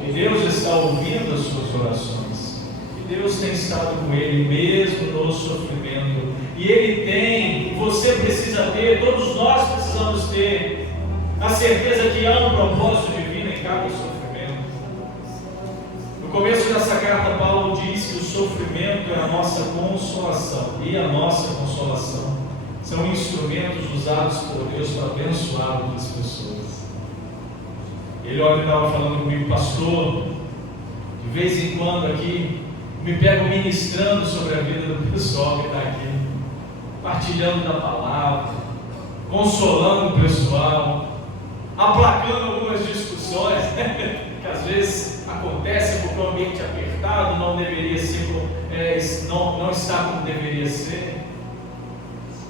que Deus está ouvindo as suas orações, que Deus tem estado com ele mesmo no sofrimento. E ele tem, você precisa ter, todos nós precisamos ter a certeza que há um propósito divino em cada sofrimento. No começo dessa carta, Paulo diz que o sofrimento é a nossa consolação, e a nossa consolação são instrumentos usados por Deus para abençoar outras pessoas. Ele ontem estava falando comigo: pastor, de vez em quando aqui me pego ministrando sobre a vida do pessoal que está aqui, partilhando da palavra, consolando o pessoal, aplacando algumas discussões que às vezes acontecem porque o ambiente apertado não deveria ser, não está como deveria ser.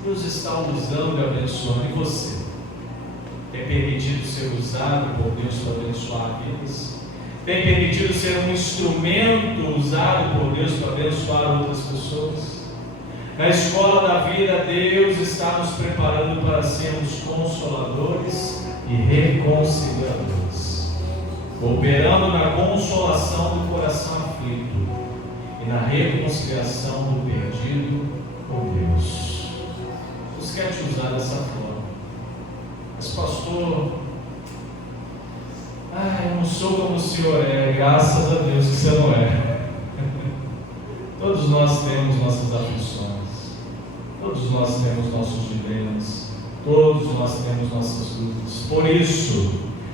Deus está usando e abençoando. E você tem permitido ser usado por Deus para abençoar vidas? Tem permitido ser um instrumento usado por Deus para abençoar outras pessoas? Na escola da vida, Deus está nos preparando para sermos consoladores e reconciliadores, cooperando na consolação do coração aflito, e na reconciliação do perdido com Deus. Deus quer te usar dessa forma. Mas, pastor, eu não sou como o senhor é, graças a Deus que você não é. Todos nós temos nossas aflições, todos nós temos nossos dilemas, todos nós temos nossas lutas. Por isso,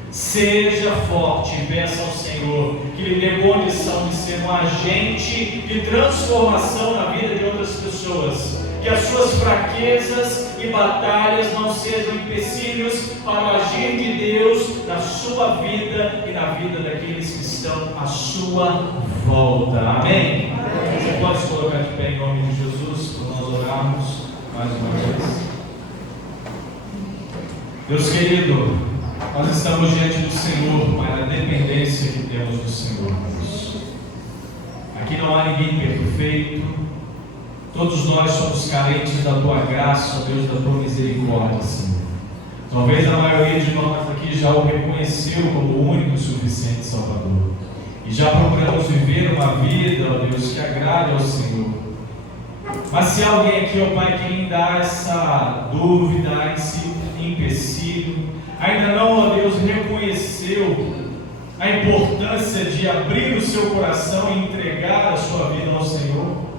seja forte e peça ao Senhor que lhe dê condição de ser um agente de transformação na vida de outras pessoas. Que as suas fraquezas e batalhas não sejam empecilhos para o agir de Deus na sua vida e na vida daqueles que estão à sua volta. Amém? Você pode se colocar de pé em nome de Jesus para nós orarmos mais uma vez. Deus querido, nós estamos diante do Senhor, Pai, na dependência que temos do Senhor. Aqui não há ninguém perfeito. Todos nós somos carentes da Tua graça, Deus, da Tua misericórdia, Senhor. Talvez a maioria de nós aqui já o reconheceu como o único e suficiente Salvador. E já procuramos viver uma vida, ó Deus, que agrade ao Senhor. Mas se há alguém aqui, ó Pai, que ainda há essa dúvida, esse empecilho, ainda não, ó Deus, reconheceu a importância de abrir o seu coração e entregar a sua vida ao Senhor,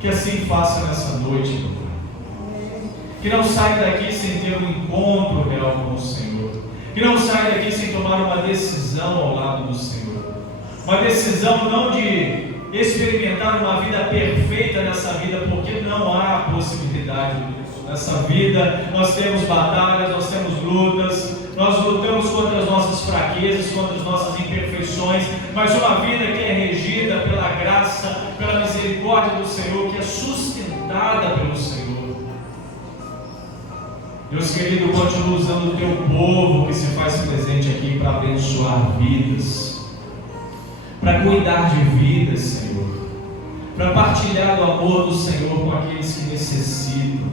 que assim faça nessa noite, meu Pai. Que não saia daqui sem ter um encontro real com o Senhor. Que não saia daqui sem tomar uma decisão ao lado do Senhor. Uma decisão não de experimentar uma vida perfeita nessa vida, porque não há possibilidade disso. Nessa vida nós temos batalhas, nós temos lutas, nós lutamos contra as nossas fraquezas, contra as nossas imperfeições, mas uma vida que é regida pela graça, pela misericórdia do Senhor, que é sustentada pelo Senhor. Deus querido, continua usando o Teu povo que se faz presente aqui para abençoar vidas, para cuidar de vidas, Senhor, para partilhar do amor do Senhor com aqueles que necessitam,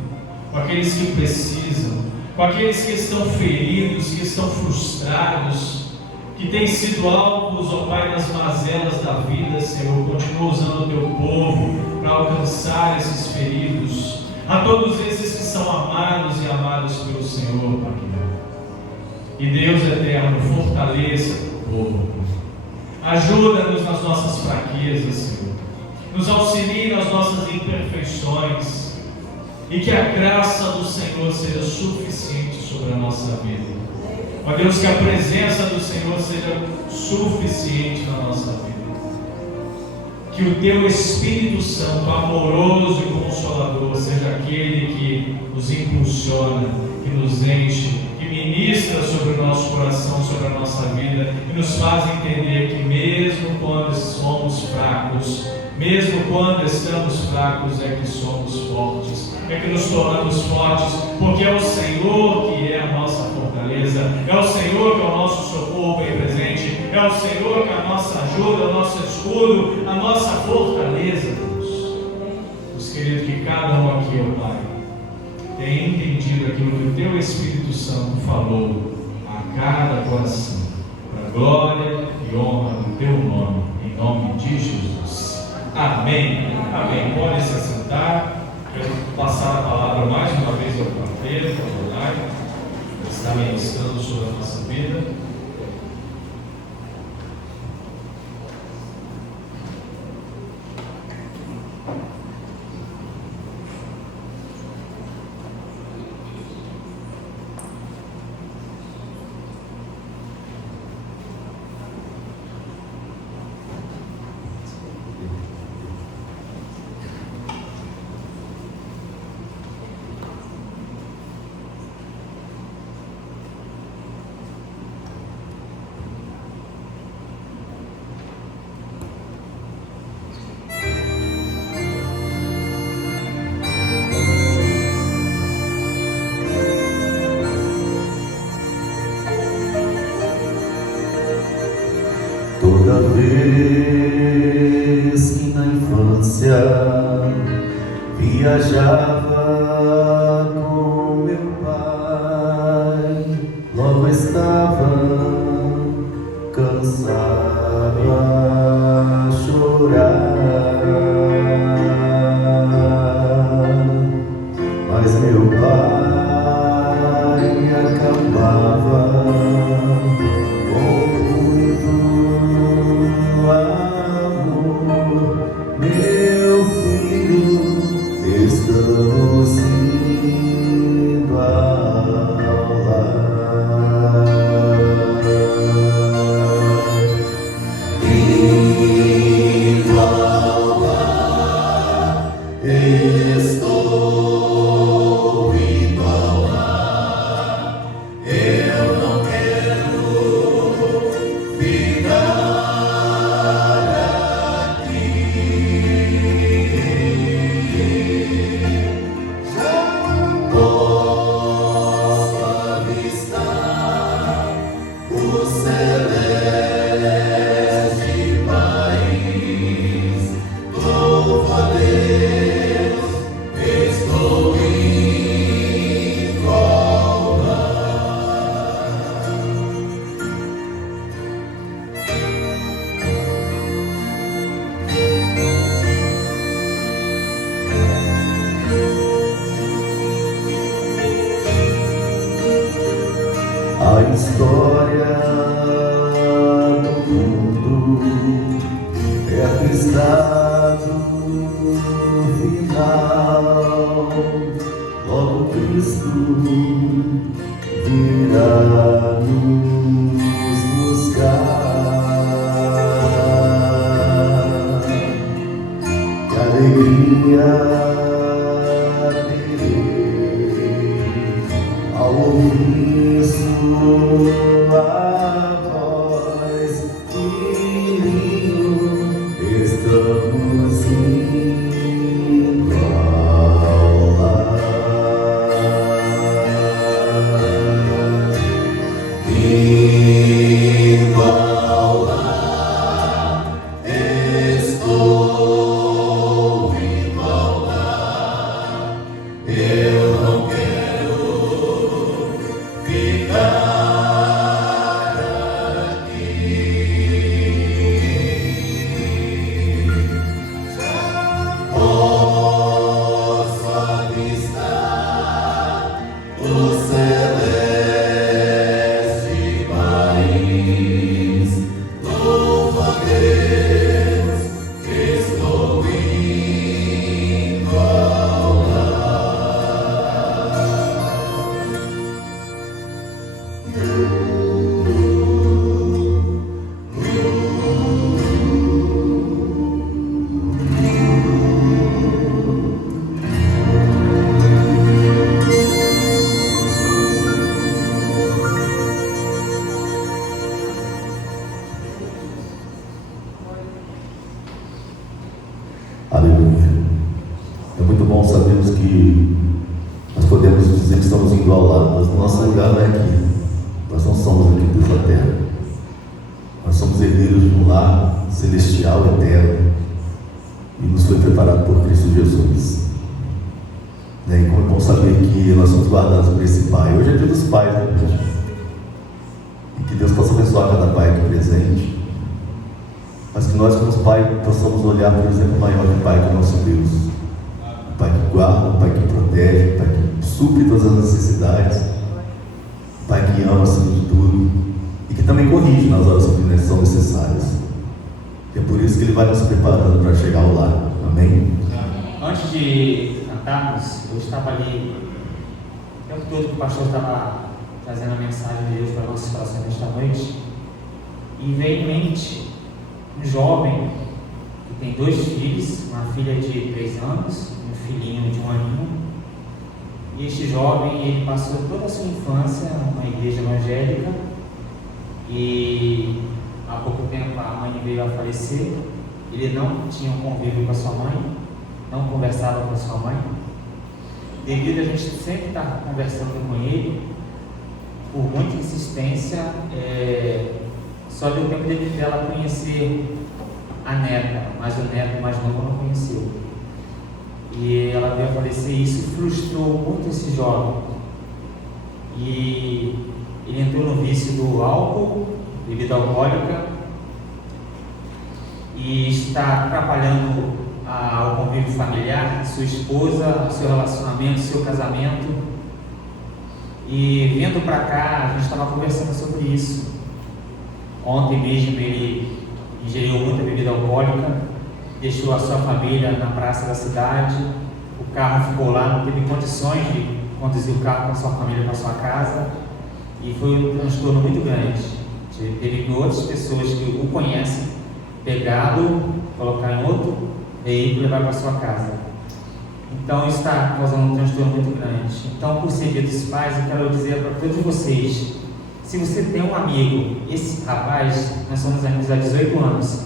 com aqueles que precisam, com aqueles que estão feridos, que estão frustrados, que têm sido alvos, ó Pai, das mazelas da vida, Senhor. Continua usando o Teu povo para alcançar esses feridos, a todos esses que são amados e amados pelo Senhor, Pai. E Deus eterno, fortaleça o povo, ajuda-nos nas nossas fraquezas, Senhor, nos auxilie nas nossas imperfeições, e que a graça do Senhor seja suficiente sobre a nossa vida. Ó Deus, que a presença do Senhor seja suficiente na nossa vida. Que o Teu Espírito Santo, amoroso e consolador, seja aquele que nos impulsiona, que nos enche, que ministra sobre o nosso coração, sobre a nossa vida, e nos faz entender que mesmo quando somos fracos, mesmo quando estamos fracos, é que somos fortes, é que nos tornamos fortes, porque é o Senhor que é a nossa fortaleza, é o Senhor que é o nosso socorro bem presente, é o Senhor que é a nossa ajuda, o nosso escudo, a nossa fortaleza, Deus. Deus querido, que cada um aqui, ó Pai, tenha entendido aquilo que o Teu Espírito Santo falou a cada coração, para a glória e honra do Teu nome, em nome de Jesus. Amém. Amém. Pode se assentar. Quero passar a palavra mais uma vez ao quarteiro, ao Donai, que está ministrando sobre a nossa vida. Toda vez que na infância viajava com meu pai, logo estava cansado a chorar. Estou indo ao lar, eu não quero ficar aqui. Posso avistar o celeste país. Louvo a Deus, estou indo ao lar. A história do mundo é atestado final. Logo Cristo virá nos buscar. Que alegria terei ao ouvir sua voz, filhinho, estamos indo ao lar. Indo ao lar, estou indo ao lar. Eu não quero ficar aqui. Posso avistar o celeste país. Louvo a Deus, estou indo ao Aleluia. É muito bom sabermos que nós podemos dizer que estamos indo ao lar, mas o nosso lugar não é aqui. Nós não somos aqui dessa terra. Nós somos herdeiros de um lar celestial, eterno, e nos foi preparado por Cristo Jesus. E como é bom saber que nós somos guardados por esse Pai. Hoje é dia dos pais, né, gente? E que Deus possa abençoar cada pai aqui presente. Mas que nós, como pai, possamos olhar para o exemplo maior de Pai, que é o nosso Deus. O Pai que guarda, o Pai que protege, o Pai que supre todas as necessidades, o Pai que ama acima de tudo e que também corrige nas horas que são necessárias. E é por isso que Ele vai nos preparando para chegar ao lar. Amém? Antes de cantarmos, eu estava ali o tempo todo que o pastor estava trazendo a mensagem de Deus para nossos corações nesta noite, e veio em mente um jovem que tem 2 filhos, uma filha de 3 anos, um filhinho de 1 aninho. E este jovem, ele passou toda a sua infância numa igreja evangélica, e há pouco tempo a mãe veio a falecer. Ele não tinha um convívio com a sua mãe, não conversava com a sua mãe. Devido a gente sempre estar conversando com ele, por muita insistência, só deu tempo dela conhecer a neta, mas o neto mais novo não conheceu. E ela veio a falecer, e isso frustrou muito esse jovem. E ele entrou no vício do álcool, bebida alcoólica, e está atrapalhando o convívio familiar, sua esposa, seu relacionamento, seu casamento. E vindo para cá, a gente estava conversando sobre isso. Ontem mesmo ele ingeriu muita bebida alcoólica, deixou a sua família na praça da cidade, o carro ficou lá, não teve condições de conduzir o carro com a sua família para a sua casa, e foi um transtorno muito grande. Teve que outras pessoas que o conhecem pegá-lo, colocar em outro veículo e levar para a sua casa. Então isso está causando um transtorno muito grande. Então, por ser Dia dos Pais, eu quero dizer para todos vocês, se você tem um amigo, esse rapaz, nós somos amigos há 18 anos,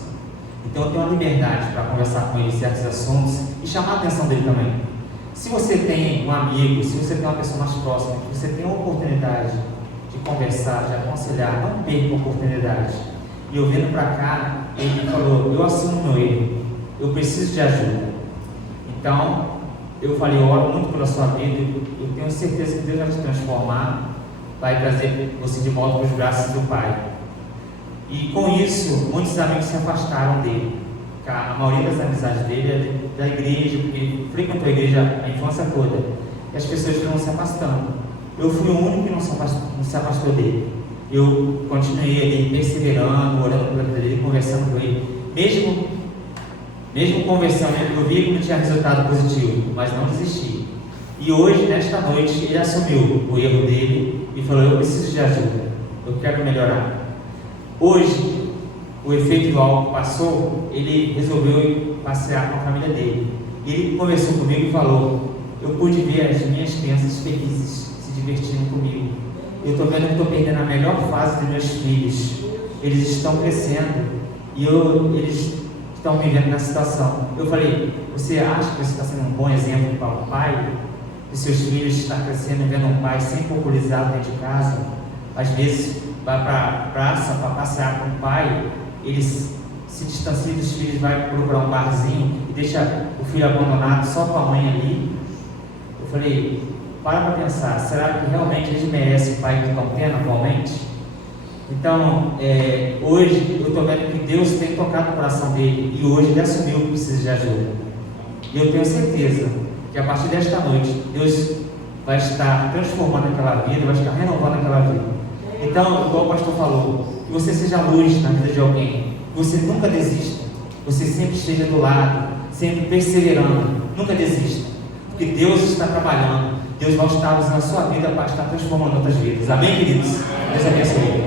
então eu tenho uma liberdade para conversar com ele certos assuntos e chamar a atenção dele também. Se você tem um amigo, se você tem uma pessoa mais próxima, que você tem uma oportunidade de conversar, de aconselhar, não perca a oportunidade. E eu vindo para cá, ele me falou, eu assumo meu erro, eu preciso de ajuda. Então, eu falei, eu oro muito pela sua vida, eu tenho certeza que Deus vai te transformar, vai trazer você de volta para os braços do Pai. E com isso, muitos amigos se afastaram dele. A maioria das amizades dele é da igreja, porque ele frequentou a igreja a infância toda. E as pessoas foram se afastando. Eu fui o único que não se afastou dele. Eu continuei ali perseverando, orando pela vida dele, conversando com ele. Mesmo conversando, eu via que não tinha resultado positivo, mas não desisti. E hoje, nesta noite, ele assumiu o erro dele e falou, eu preciso de ajuda, eu quero melhorar. Hoje, o efeito do álcool passou, ele resolveu ir passear com a família dele. E ele conversou comigo e falou, eu pude ver as minhas crianças felizes, se divertindo comigo. Eu estou vendo que estou perdendo a melhor fase dos meus filhos. Eles estão crescendo e eles estão me vendo nessa situação. Eu falei, você acha que você está sendo um bom exemplo para o pai? Que seus filhos estão crescendo e vendo um pai sempre alcoolizado dentro de casa? Às vezes vai para a praça para passear com o pai, eles se distanciam dos filhos, vai procurar um barzinho e deixa o filho abandonado só com a mãe ali. Eu falei, para pensar, será que realmente eles merecem o pai que estão tendo atualmente? Então, hoje eu estou vendo que Deus tem tocado o coração dele e hoje ele assumiu que precisa de ajuda. E eu tenho certeza que a partir desta noite Deus vai estar transformando aquela vida, vai estar renovando aquela vida. Então, igual o pastor falou, que você seja luz na vida de alguém, que você nunca desista, você sempre esteja do lado, sempre perseverando, nunca desista, porque Deus está trabalhando, Deus vai estar usando a sua vida para estar transformando outras vidas. Amém, queridos? Deus abençoe.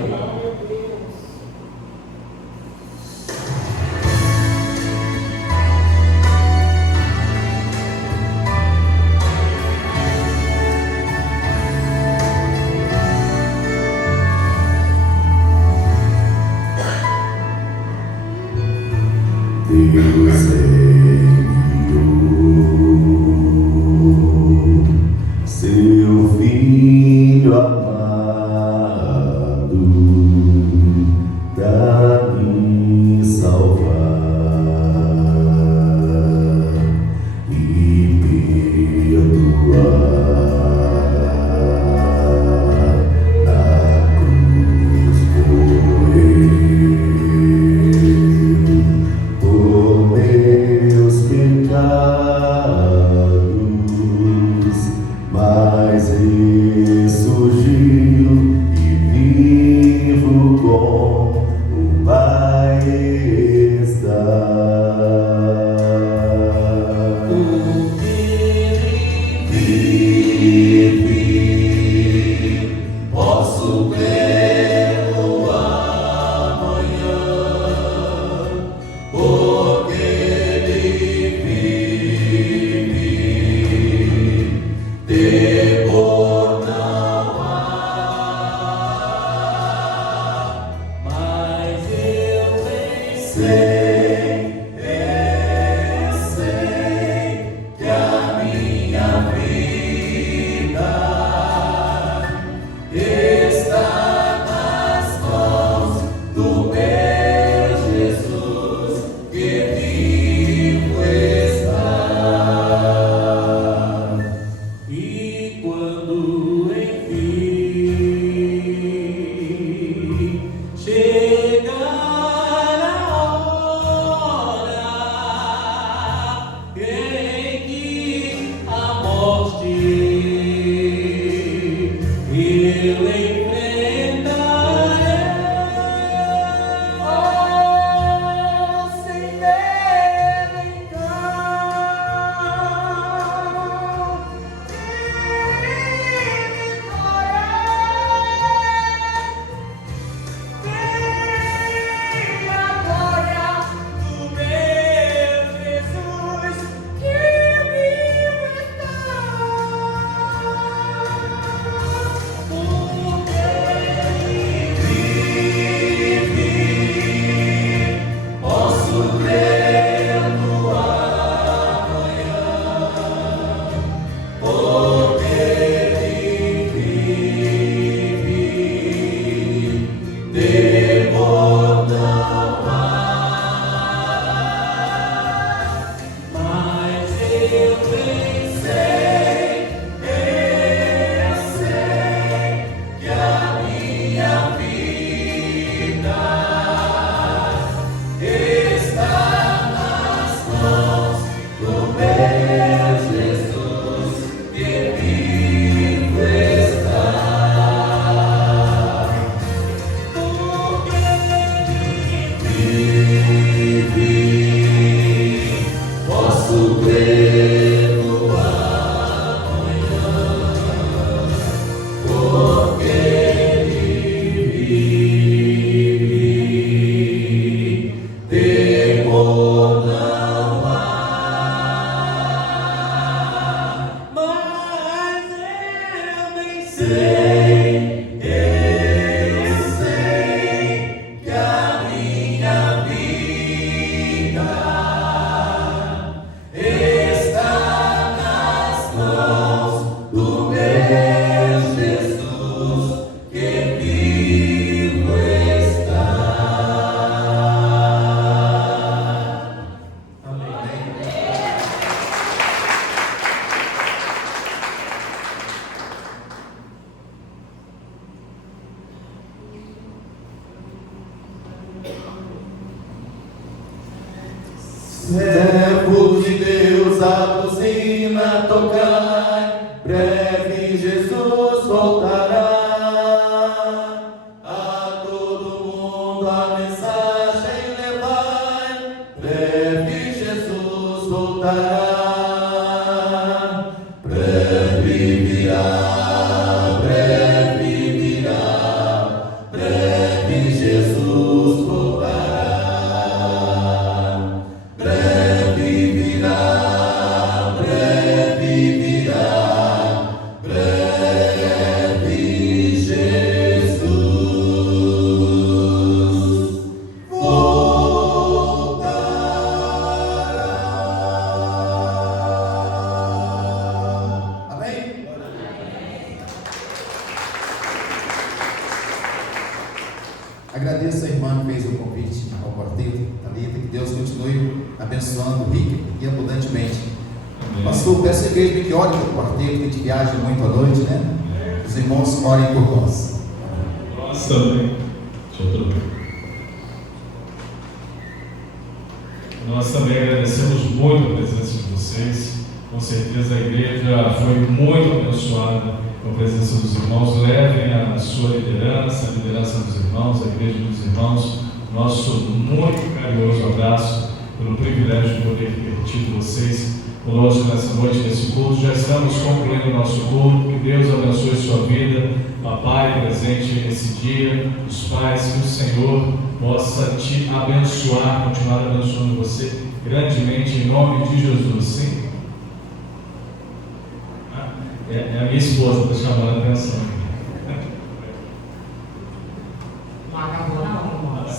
Deus enviou seu Filho amado Servos de Deus, a buzina tocai, breve Jesus voltará. A todo mundo a mensagem levai, breve Jesus voltará. Breve virá, breve virá, breve Jesus voltará. Agradeço a irmã que fez o convite ao quarteto, Thalita, que Deus continue abençoando rica e abundantemente. Pastor, peço a igreja que ore pelo quarteto, que a gente viaja muito à noite, né? Os irmãos orem por nós. Nós também. Nós também agradecemos muito a presença de vocês. Com certeza a igreja foi muito abençoada com a presença dos irmãos. Levem a sua liderança, a liderança dos irmãos, a igreja dos irmãos. Nosso muito carinhoso abraço pelo privilégio de poder ter tido vocês conosco nessa noite, nesse culto. Já estamos concluindo o nosso culto. Que Deus abençoe sua vida. Papai presente nesse dia, os pais, que o Senhor possa te abençoar, continuar abençoando você grandemente, em nome de Jesus. Sim? É a minha esposa que está chamando a atenção. Não acabou não, irmãos.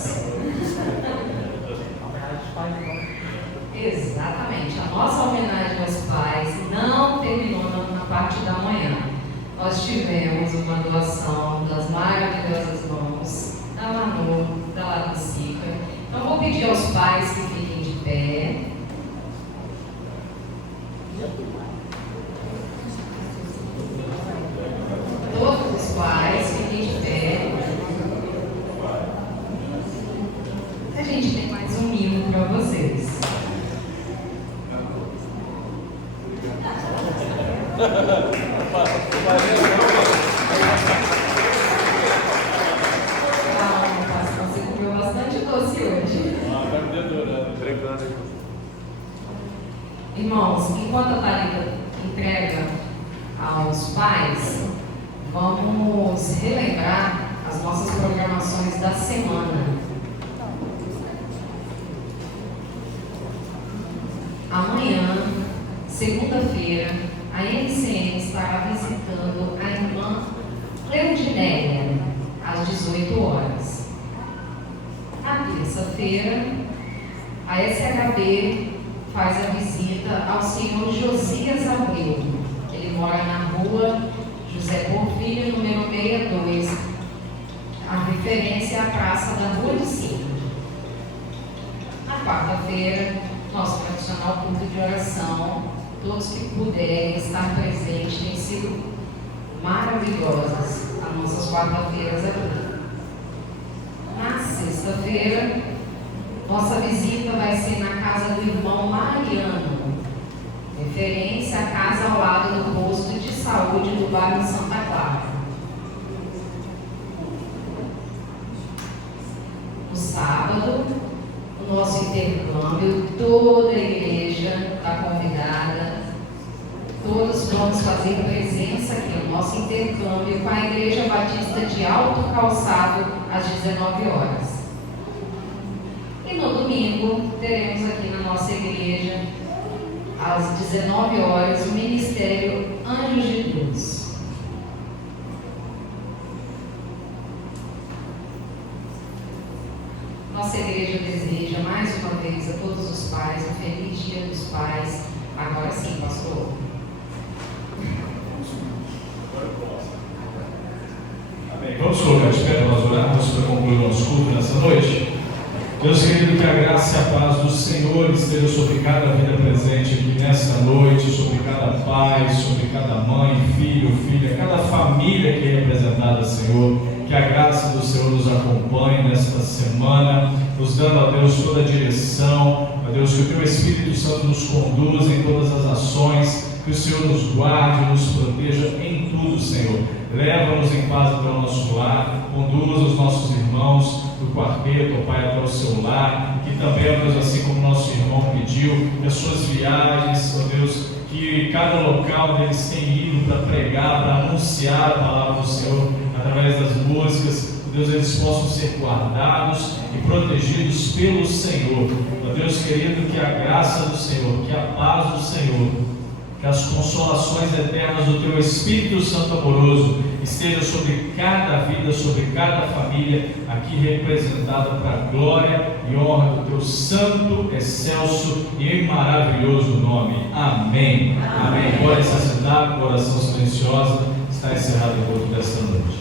Exatamente. A nossa homenagem aos pais não terminou na parte da manhã. Nós tivemos uma doação das maravilhosas mãos da Manu, da Laducica. Então vou pedir aos pais que fiquem de pé. Todos os pais fiquem de pé. A gente tem mais um mimo para vocês. Você comeu bastante doce hoje. Irmãos, enquanto a Thalita entrega aos pais, vamos relembrar as nossas programações da semana. Amanhã, segunda-feira, a MCM estará visitando a irmã Cleudinéia, às 18 horas. Na terça-feira, a SHB faz a visita ao senhor Josias Abreu. Ele mora na rua José Porfírio, número 62. A referência é a praça da Rua de Cima. Na quarta-feira, nosso tradicional culto de oração todos que puderem estar presentes, têm sido maravilhosas as nossas quarta-feiras aqui. Na sexta-feira, nossa visita vai ser na casa do irmão Mariano, referência à casa ao lado do posto de saúde do bairro Santa Clara. No sábado, o nosso intercâmbio, toda a igreja está convidada, todos vamos fazer presença aqui no nosso intercâmbio com a Igreja Batista de Alto Calçado às 19 horas. E no domingo, teremos aqui na nossa igreja, às 19 horas, o Ministério Anjos de Luz. Nossa igreja deseja mais uma vez a todos os pais um feliz Dia dos Pais. Agora sim, pastor. Amém. Vamos colocar de pé para nós orarmos para concluir o nosso culto nessa noite. Deus querido, que a graça e a paz do Senhor esteja sobre cada vida presente aqui nesta noite, sobre cada pai, sobre cada mãe, filho, filha, cada família aqui representada, Senhor. Que a graça do Senhor nos acompanhe nesta semana, nos dando, a Deus, toda a direção, a Deus, que o Teu Espírito Santo nos conduza em todas as ações, que o Senhor nos guarde, nos proteja em tudo, Senhor. Leva-nos em paz até o nosso lar, conduza os nossos irmãos do quarteto, ó Pai, até o seu lar, que também, ó Deus, assim como nosso irmão pediu, que as suas viagens, ó Deus, que cada local deles tem ido para pregar, para anunciar a palavra do Senhor, através das músicas, que Deus, eles possam ser guardados e protegidos pelo Senhor. Ó Deus querido, que a graça do Senhor, que a paz do Senhor, que as consolações eternas do Teu Espírito Santo amoroso estejam sobre cada vida, sobre cada família aqui representada para a glória e honra do Teu santo, excelso e maravilhoso nome. Amém. Amém. Pode se sentar com oração silenciosa. Está encerrado o culto desta noite.